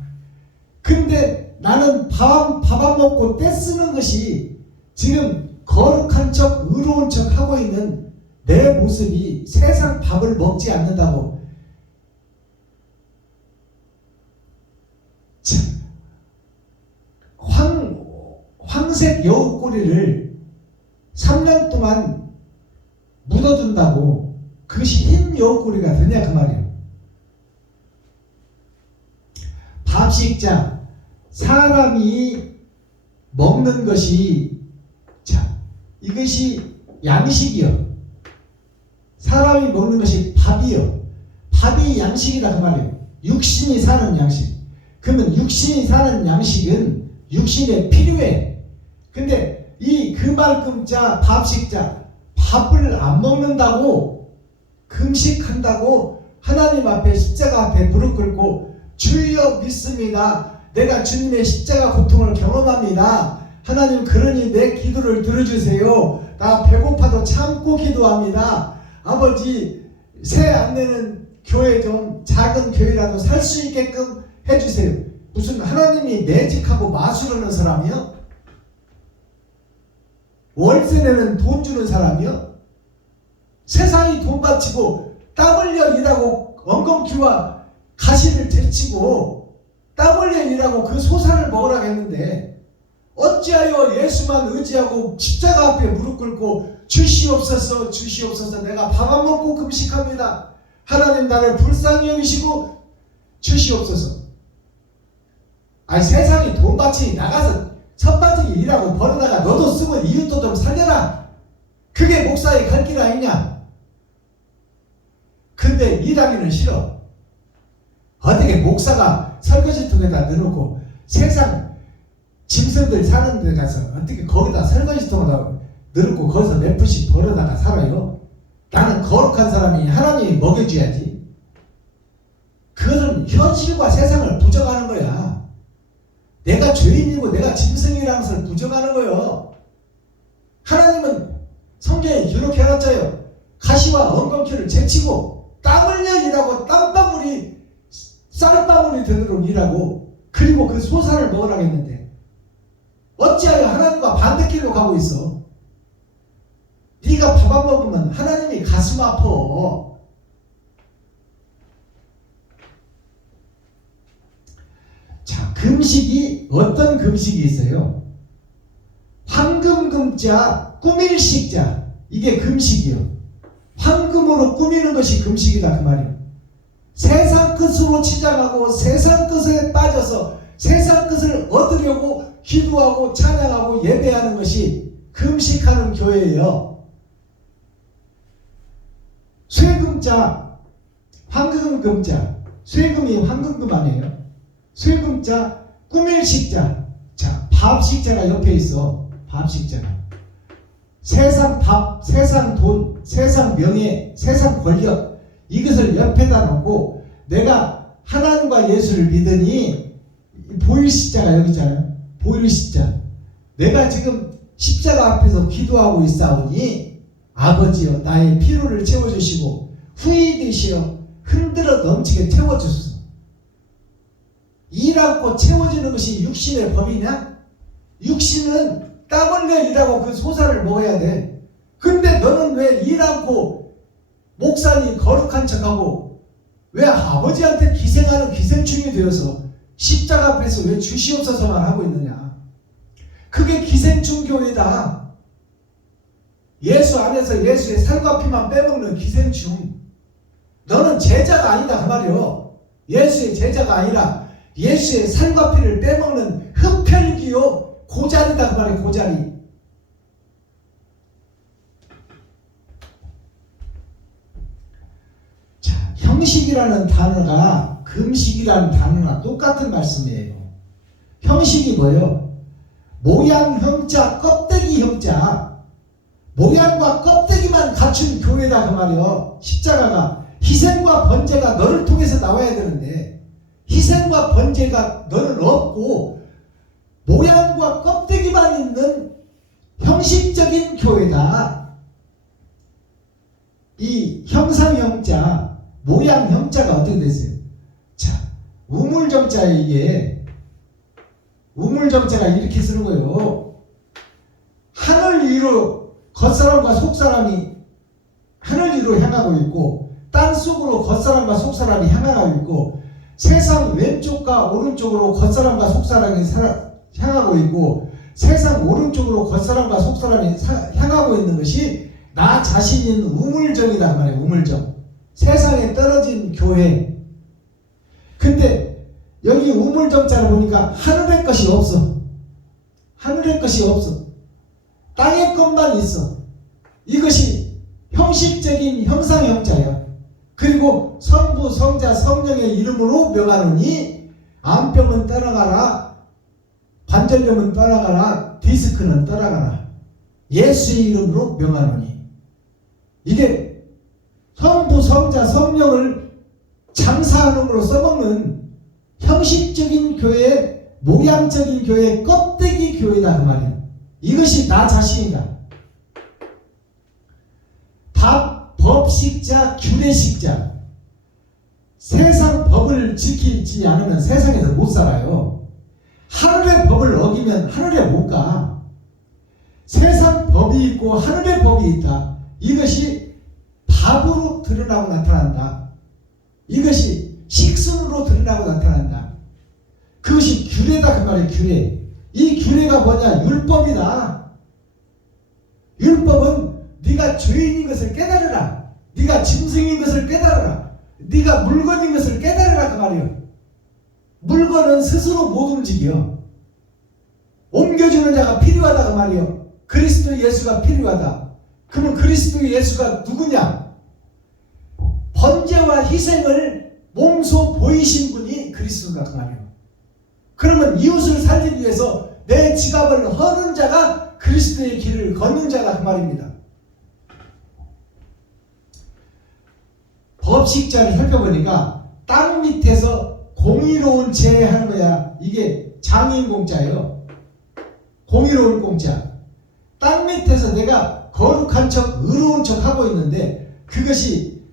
근데 나는 밥 안 먹고 떼쓰는 것이 지금 거룩한 척 의로운 척 하고 있는 내 모습이 세상 밥을 먹지 않는다고. 황색 여우 꼬리를 3년 동안 묻어둔다고 그것이 흰 여우 꼬리가 되냐 그 말이에요. 밥식자, 사람이 먹는 것이, 자, 이것이 양식이요. 사람이 먹는 것이 밥이요. 밥이 양식이다 그 말이에요. 육신이 사는 양식. 그러면 육신이 사는 양식은 육신에 필요해. 근데 이 금발금자, 밥식자, 밥을 안 먹는다고, 금식한다고 하나님 앞에 십자가 앞에 무릎 꿇고 주여 믿습니다. 내가 주님의 십자가 고통을 경험합니다. 하나님 그러니 내 기도를 들어주세요. 나 배고파도 참고 기도합니다. 아버지 새 안 내는 교회 좀 작은 교회라도 살 수 있게끔 해주세요. 무슨 하나님이 매직하고 마술하는 사람이요? 월세 내는 돈 주는 사람이요? 세상이 돈 바치고 땀 흘려 일하고 엉겅퀴와 가시를 제치고 땀 흘려 일하고 그 소산을 먹으라고 했는데 어찌하여 예수만 의지하고 십자가 앞에 무릎 꿇고 주시옵소서 주시옵소서 내가 밥 안 먹고 금식합니다. 하나님 나를 불쌍히 여기시고 주시옵소서. 아니 세상이 돈 바치니 나가서 선바지기 일하고 벌어다가 너도 쓰고 이웃도 좀 살려라. 그게 목사의 갈 길 아니냐. 근데 일하기는 싫어. 어떻게 목사가 설거지통에다 넣어놓고 세상 짐승들 사는 데 가서 어떻게 거기다 설거지통에다 넣어놓고 거기서 몇 푼씩 벌어다가 살아요. 나는 거룩한 사람이 하나님이 먹여줘야지. 그것은 현실과 세상을 부정하는 거야. 내가 죄인이고 내가 짐승이라는 것을 부정하는 거예요. 하나님은 성경에 이렇게 해놨잖아요. 가시와 엉겅퀴를 제치고 땀 흘려 일하고 땀방울이 쌀방울이 되도록 일하고 그리고 그 소산을 먹으라고 했는데 어찌하여 하나님과 반대길로 가고 있어. 네가 밥 안 먹으면 하나님이 가슴 아파. 자, 금식이 어떤 금식이 있어요? 황금금자, 꾸밀식자. 이게 금식이요. 황금으로 꾸미는 것이 금식이다 그 말이에요. 세상 끝으로 치장하고 세상 끝에 빠져서 세상 끝을 얻으려고 기도하고 찬양하고 예배하는 것이 금식하는 교회예요. 쇠금자, 황금금자. 쇠금이 황금금 아니에요? 쇠금자, 꾸밀식자. 자, 밥식자가 옆에 있어. 밥식자가. 세상 밥, 세상 돈, 세상 명예, 세상 권력 이것을 옆에다 놓고 내가 하나님과 예수를 믿으니 보일십자가 여기 있잖아요. 보일십자. 내가 지금 십자가 앞에서 기도하고 있사오니 아버지여 나의 피로를 채워주시고 후이 되시어 흔들어 넘치게 채워주소서. 일하고 채워지는 것이 육신의 법이냐? 육신은 땀 흘려 일하고 그 소사를 먹어야 돼. 근데 너는 왜 일하고 목사님 거룩한 척하고 왜 아버지한테 기생하는 기생충이 되어서 십자가 앞에서 왜 주시옵소서만 하고 있느냐? 그게 기생충 교회다. 예수 안에서 예수의 살과 피만 빼먹는 기생충. 너는 제자가 아니다 그 말이요. 예수의 제자가 아니라 예수의 살과 피를 빼먹는 흡혈귀요 고자리다 그 말이에요. 고자리. 자, 형식이라는 단어가 금식이라는 단어랑 똑같은 말씀이에요. 형식이 뭐예요? 모양, 형자, 껍데기, 형자. 모양과 껍데기만 갖춘 교회다 그 말이에요. 십자가가 희생과 번제가 너를 통해서 나와야 되는데 희생과 번제가 너는 없고 모양과 껍데기만 있는 형식적인 교회다. 이 형상 형자, 모양 형자가 어떻게 됐어요? 우물정자에 이게 우물정자가 이렇게 쓰는 거예요. 하늘 위로 겉사람과 속사람이 하늘 위로 향하고 있고 땅 속으로 겉사람과 속사람이 향하고 있고 세상 왼쪽과 오른쪽으로 겉사람과 속사람이 향하고 있고 세상 오른쪽으로 겉사람과 속사람이 향하고 있는 것이 나 자신인 우물정이란 말이에요. 우물정. 세상에 떨어진 교회. 근데 여기 우물정자를 보니까 하늘의 것이 없어. 하늘의 것이 없어. 땅의 것만 있어. 이것이 형식적인 형상형자야. 그리고 성부, 성자, 성령의 이름으로 명하노니 암병은 떠나가라, 관절염은 떠나가라, 디스크는 떠나가라. 예수의 이름으로 명하노니. 이게 성부, 성자, 성령을 장사하는으로 써먹는 형식적인 교회, 모양적인 교회, 껍데기 교회다 그 말이에요. 이것이 나 자신이다. 법식자, 규례식자. 세상 법을 지키지 않으면 세상에서 못 살아요. 하늘의 법을 어기면 하늘에 못 가. 세상 법이 있고 하늘의 법이 있다. 이것이 밥으로 드러나고 나타난다. 이것이 식순으로 드러나고 나타난다. 그것이 규례다 그 말이에요. 규례. 이 규례가 뭐냐? 율법이다. 율법은 네가 죄인인 것을 깨달으라. 네가 짐승인 것을 깨달으라. 네가 물건인 것을 깨달으라 그 말이에요. 물건은 스스로 못 움직여. 옮겨주는 자가 필요하다 그 말이에요. 그리스도 예수가 필요하다. 그러면 그리스도 예수가 누구냐? 번제와 희생을 몸소 보이신 분이 그리스도다 그 말이에요. 그러면 이웃을 살리기 위해서 내 지갑을 허는 자가 그리스도의 길을 걷는 자다 그 말입니다. 법식자를 살펴보니까 땅 밑에서 공의로운 제하는 거야. 이게 장인 공짜예요. 공의로운 공짜. 땅 밑에서 내가 거룩한 척, 의로운 척 하고 있는데 그것이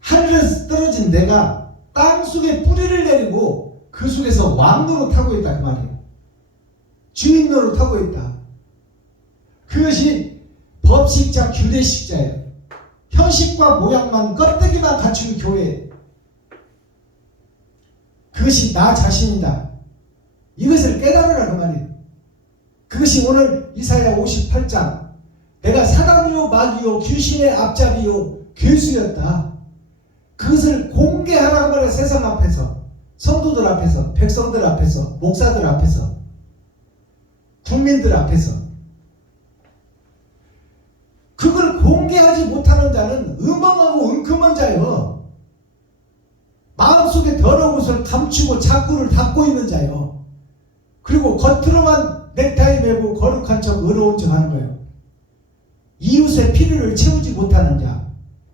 하늘에서 떨어진 내가 땅 속에 뿌리를 내리고 그 속에서 왕노릇 하고 있다 그 말이에요. 주인 노릇 하고 있다. 그것이 법식자, 규례식자예요. 형식과 모양만 껍데기만 갖춘 교회. 그것이 나 자신이다. 이것을 깨달으라 그 말이에요. 그것이 오늘 이사야 58장 내가 사단이요 마귀요 귀신의 앞잡이요 괴수였다. 그것을 공개하라고 말해. 세상 앞에서, 성도들 앞에서, 백성들 앞에서, 목사들 앞에서, 국민들 앞에서. 그걸 공개하지 못하는 자는 음험하고 은큼한 자요. 마음속에 더러운 것을 감추고 자꾸를 닫고 있는 자요. 그리고 겉으로만 넥타이 매고 거룩한 척 의로운 척 하는 거예요. 이웃의 필요를 채우지 못하는 자,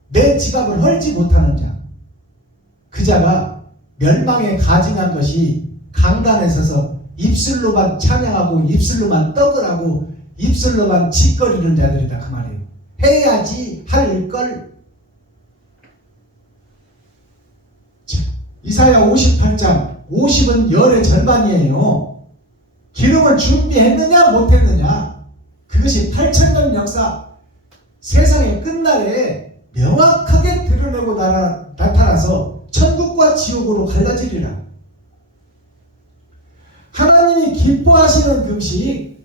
내 지갑을 헐지 못하는 자, 그 자가 멸망에 가증한 것이 강단에 서서 입술로만 찬양하고 입술로만 떡을 하고 입술로만 짓거리는 자들이다 그 말이에요. 해야지 할 걸. 이사야 58장 50은 열의 절반이에요. 기름을 준비했느냐 못했느냐. 그것이 8,000년 역사 세상의 끝날에 명확하게 드러내고 나타나서 천국과 지옥으로 갈라지리라. 하나님이 기뻐하시는 금식,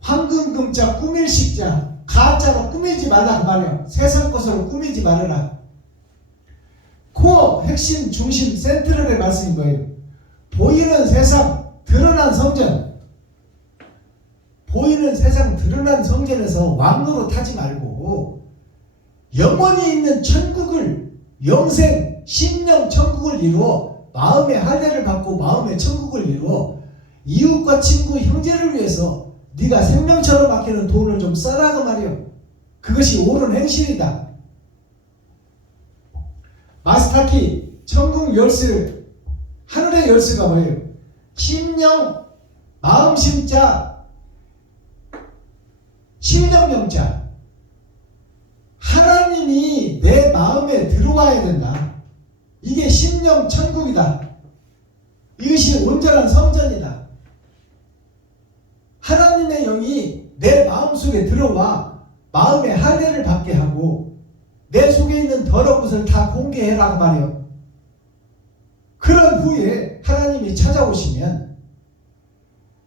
황금금자, 꾸밀식자, 가짜로 꾸미지 말라 그 말이야. 세상 것으로 꾸미지 말아라. 코어, 핵심, 중심, 센트럴의 말씀인 거예요. 보이는 세상, 드러난 성전. 보이는 세상, 드러난 성전에서 왕노릇 하지 말고 영원히 있는 천국을, 영생, 심령 천국을 이루어 마음의 할례를 받고 마음의 천국을 이루어 이웃과 친구, 형제를 위해서 네가 생명처럼 아끼는 돈을 좀 써라 그 말이요. 그것이 옳은 행실이다. 마스터키 천국 열쇠, 하늘의 열쇠가 뭐예요? 심령, 마음 심자, 심령명자. 하나님이 내 마음에 들어와야 된다. 이게 심령 천국이다. 이것이 온전한 성전이다. 하나님의 영이 내 마음속에 들어와 마음의 할례를 받게 하고 내 속에 있는 더러운 것을 다 공개해라 말이요. 그런 후에 하나님이 찾아오시면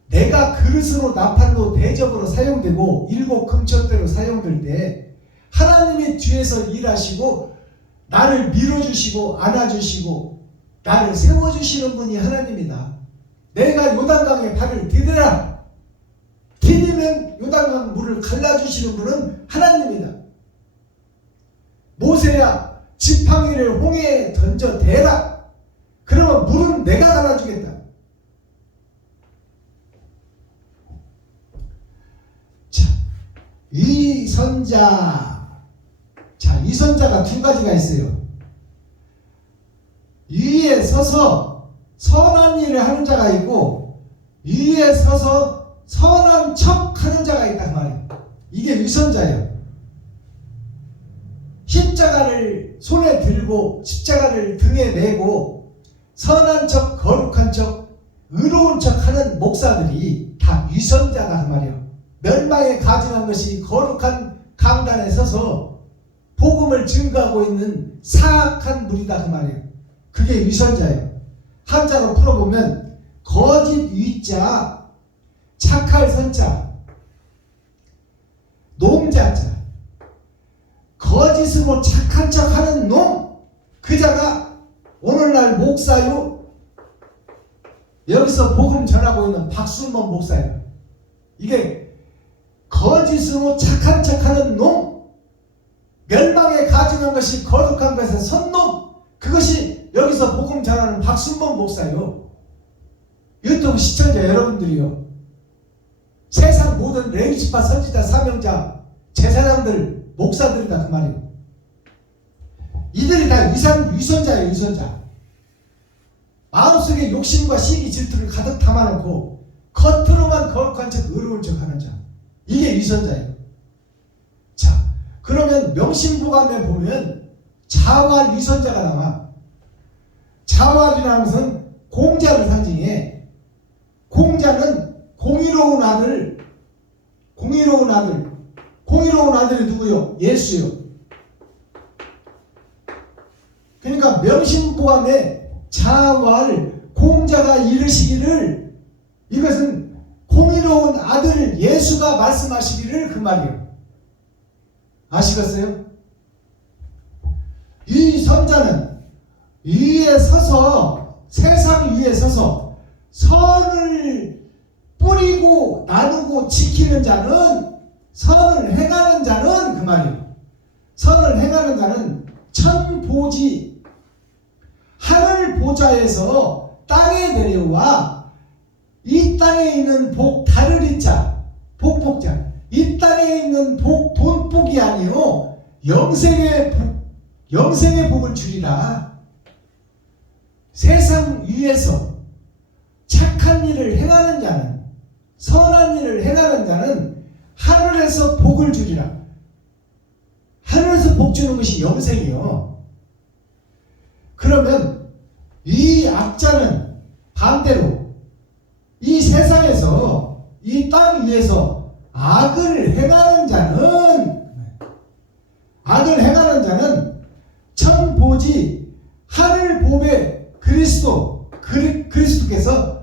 내가 그릇으로 나팔로 대접으로 사용되고 일곱 금천대로 사용될 때 하나님이 뒤에서 일하시고 나를 밀어주시고 안아주시고 나를 세워주시는 분이 하나님이다. 내가 요단강에 발을 디뎌라. 디디면 요단강 물을 갈라주시는 분은 하나님이다. 모세야 지팡이를 홍해에 던져 대라. 그러면 물은 내가 갈아주겠다. 자, 이 선자가 두 가지가 있어요. 위에 서서 선한 일을 하는 자가 있고 위에 서서 선한 척 하는 자가 있단 말이에요. 이게 위선자예요. 십자가를 손에 들고 십자가를 등에 메고 선한 척, 거룩한 척, 의로운 척 하는 목사들이 다 위선자다 그 말이에요. 멸망에 가증한 것이 거룩한 강단에 서서 복음을 증거하고 있는 사악한 무리다 그 말이에요. 그게 위선자예요. 한자로 풀어보면 거짓 위자, 착할 선자, 농자자, 거짓으로 착한 척하는 놈, 그 자가 오늘날 목사요. 여기서 복음 전하고 있는 박순범 목사예요. 이게 거짓으로 착한 척하는 놈, 멸망에 가증한 것이 거룩한 것의 선놈, 그것이 여기서 복음 전하는 박순범 목사요. 유튜브 시청자 여러분들이요. 세상 모든 레위지파 선지자 사명자 제사장들 목사들이다 그 말이에요. 이들이 다 위선자예요. 위선자. 마음속에 욕심과 시기 질투를 가득 담아놓고 겉으로만 거룩한 척 의로운 척 하는 자, 이게 위선자예요. 자, 그러면 명심보감에 보면 자활 위선자가 나와. 자활이라는 것은 공자를 상징해. 공자는 공의로운 아들이 누구요? 예수요. 그러니까 명심보감에 자활 공자가 이르시기를, 이것은 공의로운 아들 예수가 말씀하시기를 그 말이에요. 아시겠어요? 이 선자는 위에 서서, 세상 위에 서서 선을 뿌리고 나누고 지키는 자는, 선을 행하는 자는 그 말이에요. 선을 행하는 자는 천보지, 하늘 보좌에서 땅에 내려와 이 땅에 있는 복 다르리자, 복복자, 이 땅에 있는 복 돈복이 아니요 영생의 복을 주리라. 세상 위에서 착한 일을 행하는 자는, 선한 일을 행하는 자는 하늘에서 복을 주리라. 하늘에서 복 주는 것이 영생이요. 그러면 이 악자는 반대로 이 세상에서, 이 땅 위에서 악을 행하는 자는 천보지 하늘 보배 그리스도께서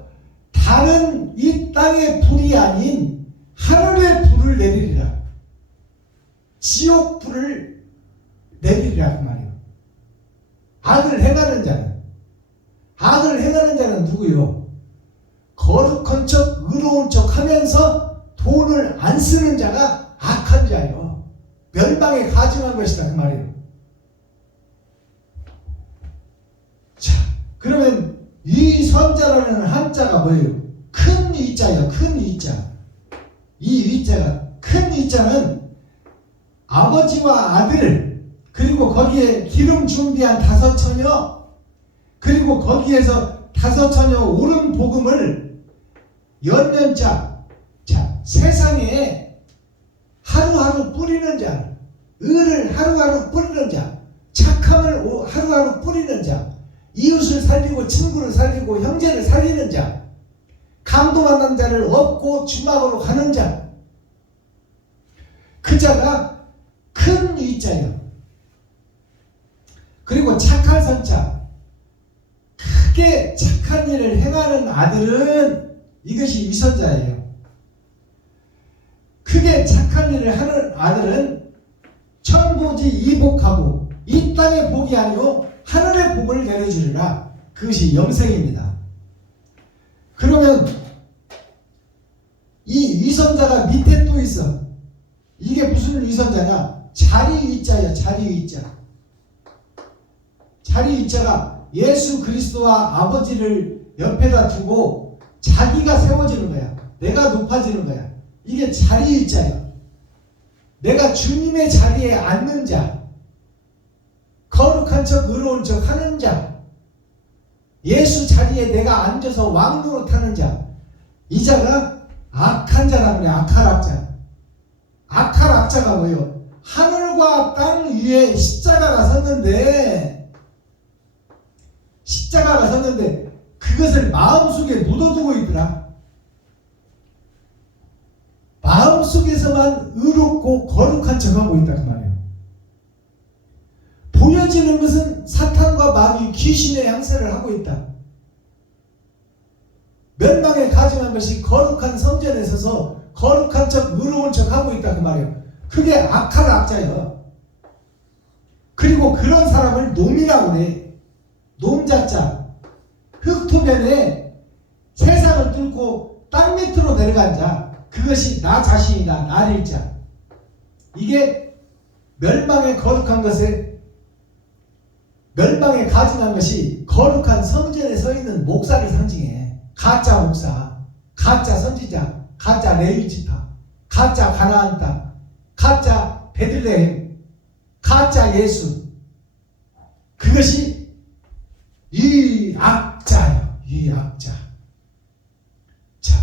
다른 이 땅의 불이 아닌 하늘의 불을 내리리라. 지옥 불을 내리리라 그 말이에요. 악을 행하는 자는 누구요? 거룩한 척 의로운 척 하면서 돈을 안 쓰는 자가 악한 자예요. 멸망에 가증한 것이다 그 말이에요. 자, 그러면 이 선자라는 한자가 뭐예요? 큰 위자예요. 큰 위자. 이 위자가, 큰 위자는 아버지와 아들, 그리고 거기에 기름 준비한 5 처녀, 그리고 거기에서 5 처녀 옳은 복음을 연년자, 자, 세상에 하루하루 뿌리는 자, 의를 하루하루 뿌리는 자, 착함을 하루하루 뿌리는 자, 이웃을 살리고 친구를 살리고 형제를 살리는 자, 강도 만난 자를 업고 주막으로 가는 자, 그 자가 큰 위자요. 그리고 착한 선자, 크게 착한 일을 행하는 아들은 이것이 위선자예요. 크게 착한 일을 하는 아들은 천보지 이복하고 이 땅의 복이 아니요 하늘의 복을 내려주리라. 그것이 영생입니다. 그러면 이 위선자가 밑에 또 있어. 이게 무슨 위선자냐? 자리위자예요. 자리위자. 자리위자가 예수 그리스도와 아버지를 옆에다 두고 자기가 세워지는 거야. 내가 높아지는 거야. 이게 자리위자예요. 내가 주님의 자리에 앉는 자, 거룩한 척 의로운 척 하는 자, 예수 자리에 내가 앉아서 왕노릇 하는 자, 이 자가 악한 자라고 그래. 악한 악자. 악한 악자가 뭐예요? 하늘과 땅 위에 십자가가 섰는데 그것을 마음속에 묻어두고 있더라. 마음속에서만 의롭고 거룩한 척하고 있다 그 말이에요. 보여지는 것은 사탄과 마귀 귀신의 양세를 하고 있다. 멸망에 가증한 것이 거룩한 성전에 서서 거룩한 척 의로운 척 하고 있다 그 말이에요. 그게 악한 악자예요. 그리고 그런 사람을 놈이라고 그래. 놈자자. 흙토면에 세상을 뚫고 땅 밑으로 내려간 자, 그것이 나 자신이다. 나를 자. 이게 멸망에 거룩한 것에 멸망에 가증한 것이 거룩한 성전에 서 있는 목사를 상징해. 가짜 목사, 가짜 선지자, 가짜 레위지파, 가짜 가나안 땅, 가짜 베들레헴, 가짜 예수. 그것이 이 악자예요. 이 악자. 자,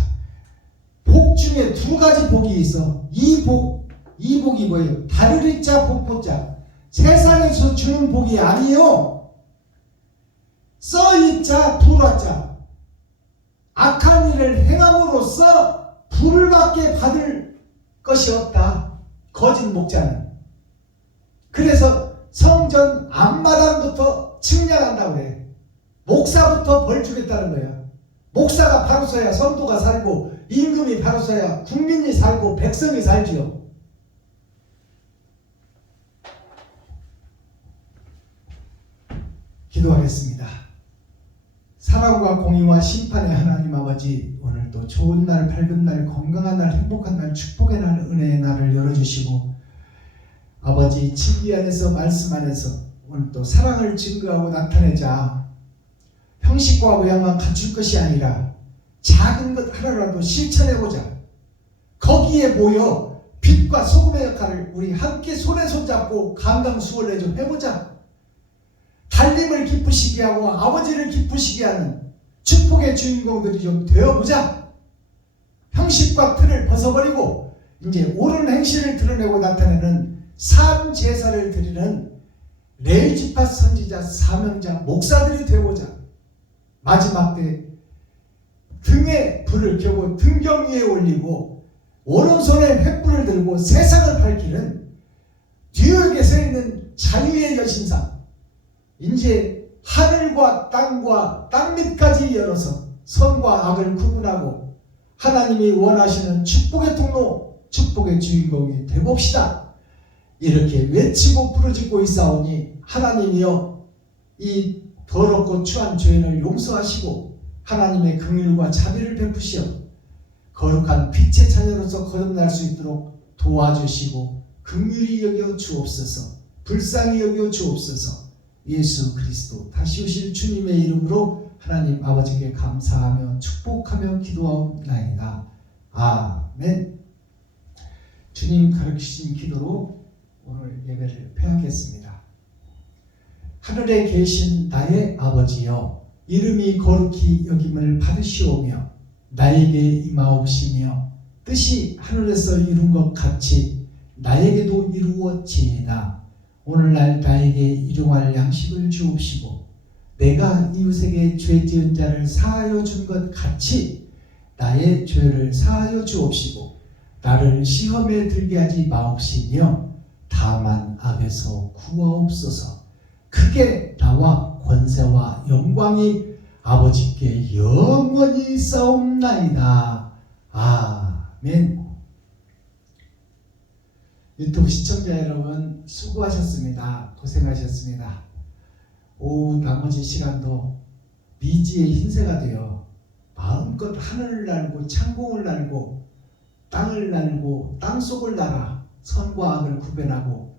복 중에 두 가지 복이 있어. 이 복이 뭐예요? 다르리자 복보자. 세상에서 주는 복이 아니요. 써있자 불화자. 악한 일을 행함으로써 불을 받게 받을 것이 없다. 거짓 목자는. 그래서 성전 앞마당부터 측량한다고 그래. 목사부터 벌 주겠다는 거야. 목사가 바로 서야 성도가 살고 임금이 바로 서야 국민이 살고 백성이 살지요. 기도하겠습니다. 사랑과 공의와 심판의 하나님 아버지, 오늘도 좋은 날, 밝은 날, 건강한 날, 행복한 날, 축복의 날, 은혜의 날을 열어주시고 아버지 진리 안에서 말씀 안에서 오늘 또 사랑을 증거하고 나타내자. 형식과 모양만 갖출 것이 아니라 작은 것 하나라도 실천해보자. 거기에 모여 빛과 소금의 역할을 우리 함께 손에 손잡고 감강수월래 좀 해보자. 달님을 기쁘시게 하고 아버지를 기쁘시게 하는 축복의 주인공들이 좀 되어보자. 형식과 틀을 벗어버리고 이제 옳은 행실을 드러내고 나타내는 산 제사를 드리는 레위지파 선지자 사명자 목사들이 되어보자. 마지막 때 등에 불을 켜고 등경 위에 올리고 오른손에 횃불을 들고 세상을 밝히는 뉴욕에 서 있는 자유의 여신상, 이제 하늘과 땅과 땅밑까지 열어서 선과 악을 구분하고 하나님이 원하시는 축복의 통로, 축복의 주인공이 되봅시다. 이렇게 외치고 부르짖고 있사오니 하나님이여 이 더럽고 추한 죄인을 용서하시고 하나님의 긍휼과 자비를 베푸시어 거룩한 빛의 자녀로서 거듭날 수 있도록 도와주시고 긍휼히 여겨 주옵소서. 불쌍히 여겨 주옵소서. 예수 그리스도 다시 오실 주님의 이름으로 하나님 아버지께 감사하며 축복하며 기도하옵나이다. 아멘. 주님 가르치신 기도로 오늘 예배를 폐하겠습니다. 하늘에 계신 나의 아버지여, 이름이 거룩히 여김을 받으시오며 나에게 임하옵시며 뜻이 하늘에서 이룬 것 같이 나에게도 이루어지이다. 오늘날 나에게 일용할 양식을 주옵시고 내가 이웃에게 죄 지은 자를 사하여 준 것 같이 나의 죄를 사하여 주옵시고 나를 시험에 들게 하지 마옵시며 다만 악에서 구하옵소서. 크게 나와 권세와 영광이 아버지께 영원히 싸움나이다. 아멘. 유튜브 시청자 여러분 수고하셨습니다. 고생하셨습니다. 오후 나머지 시간도 미지의 흰새가 되어 마음껏 하늘을 날고 창공을 날고 땅을 날고 땅속을 날아 선과 악을 구별하고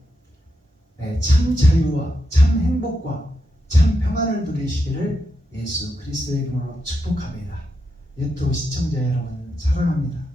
참 자유와 참 행복과 참 평안을 누리시기를 예수 그리스도의 이름으로 축복합니다. 유튜브 시청자 여러분 사랑합니다.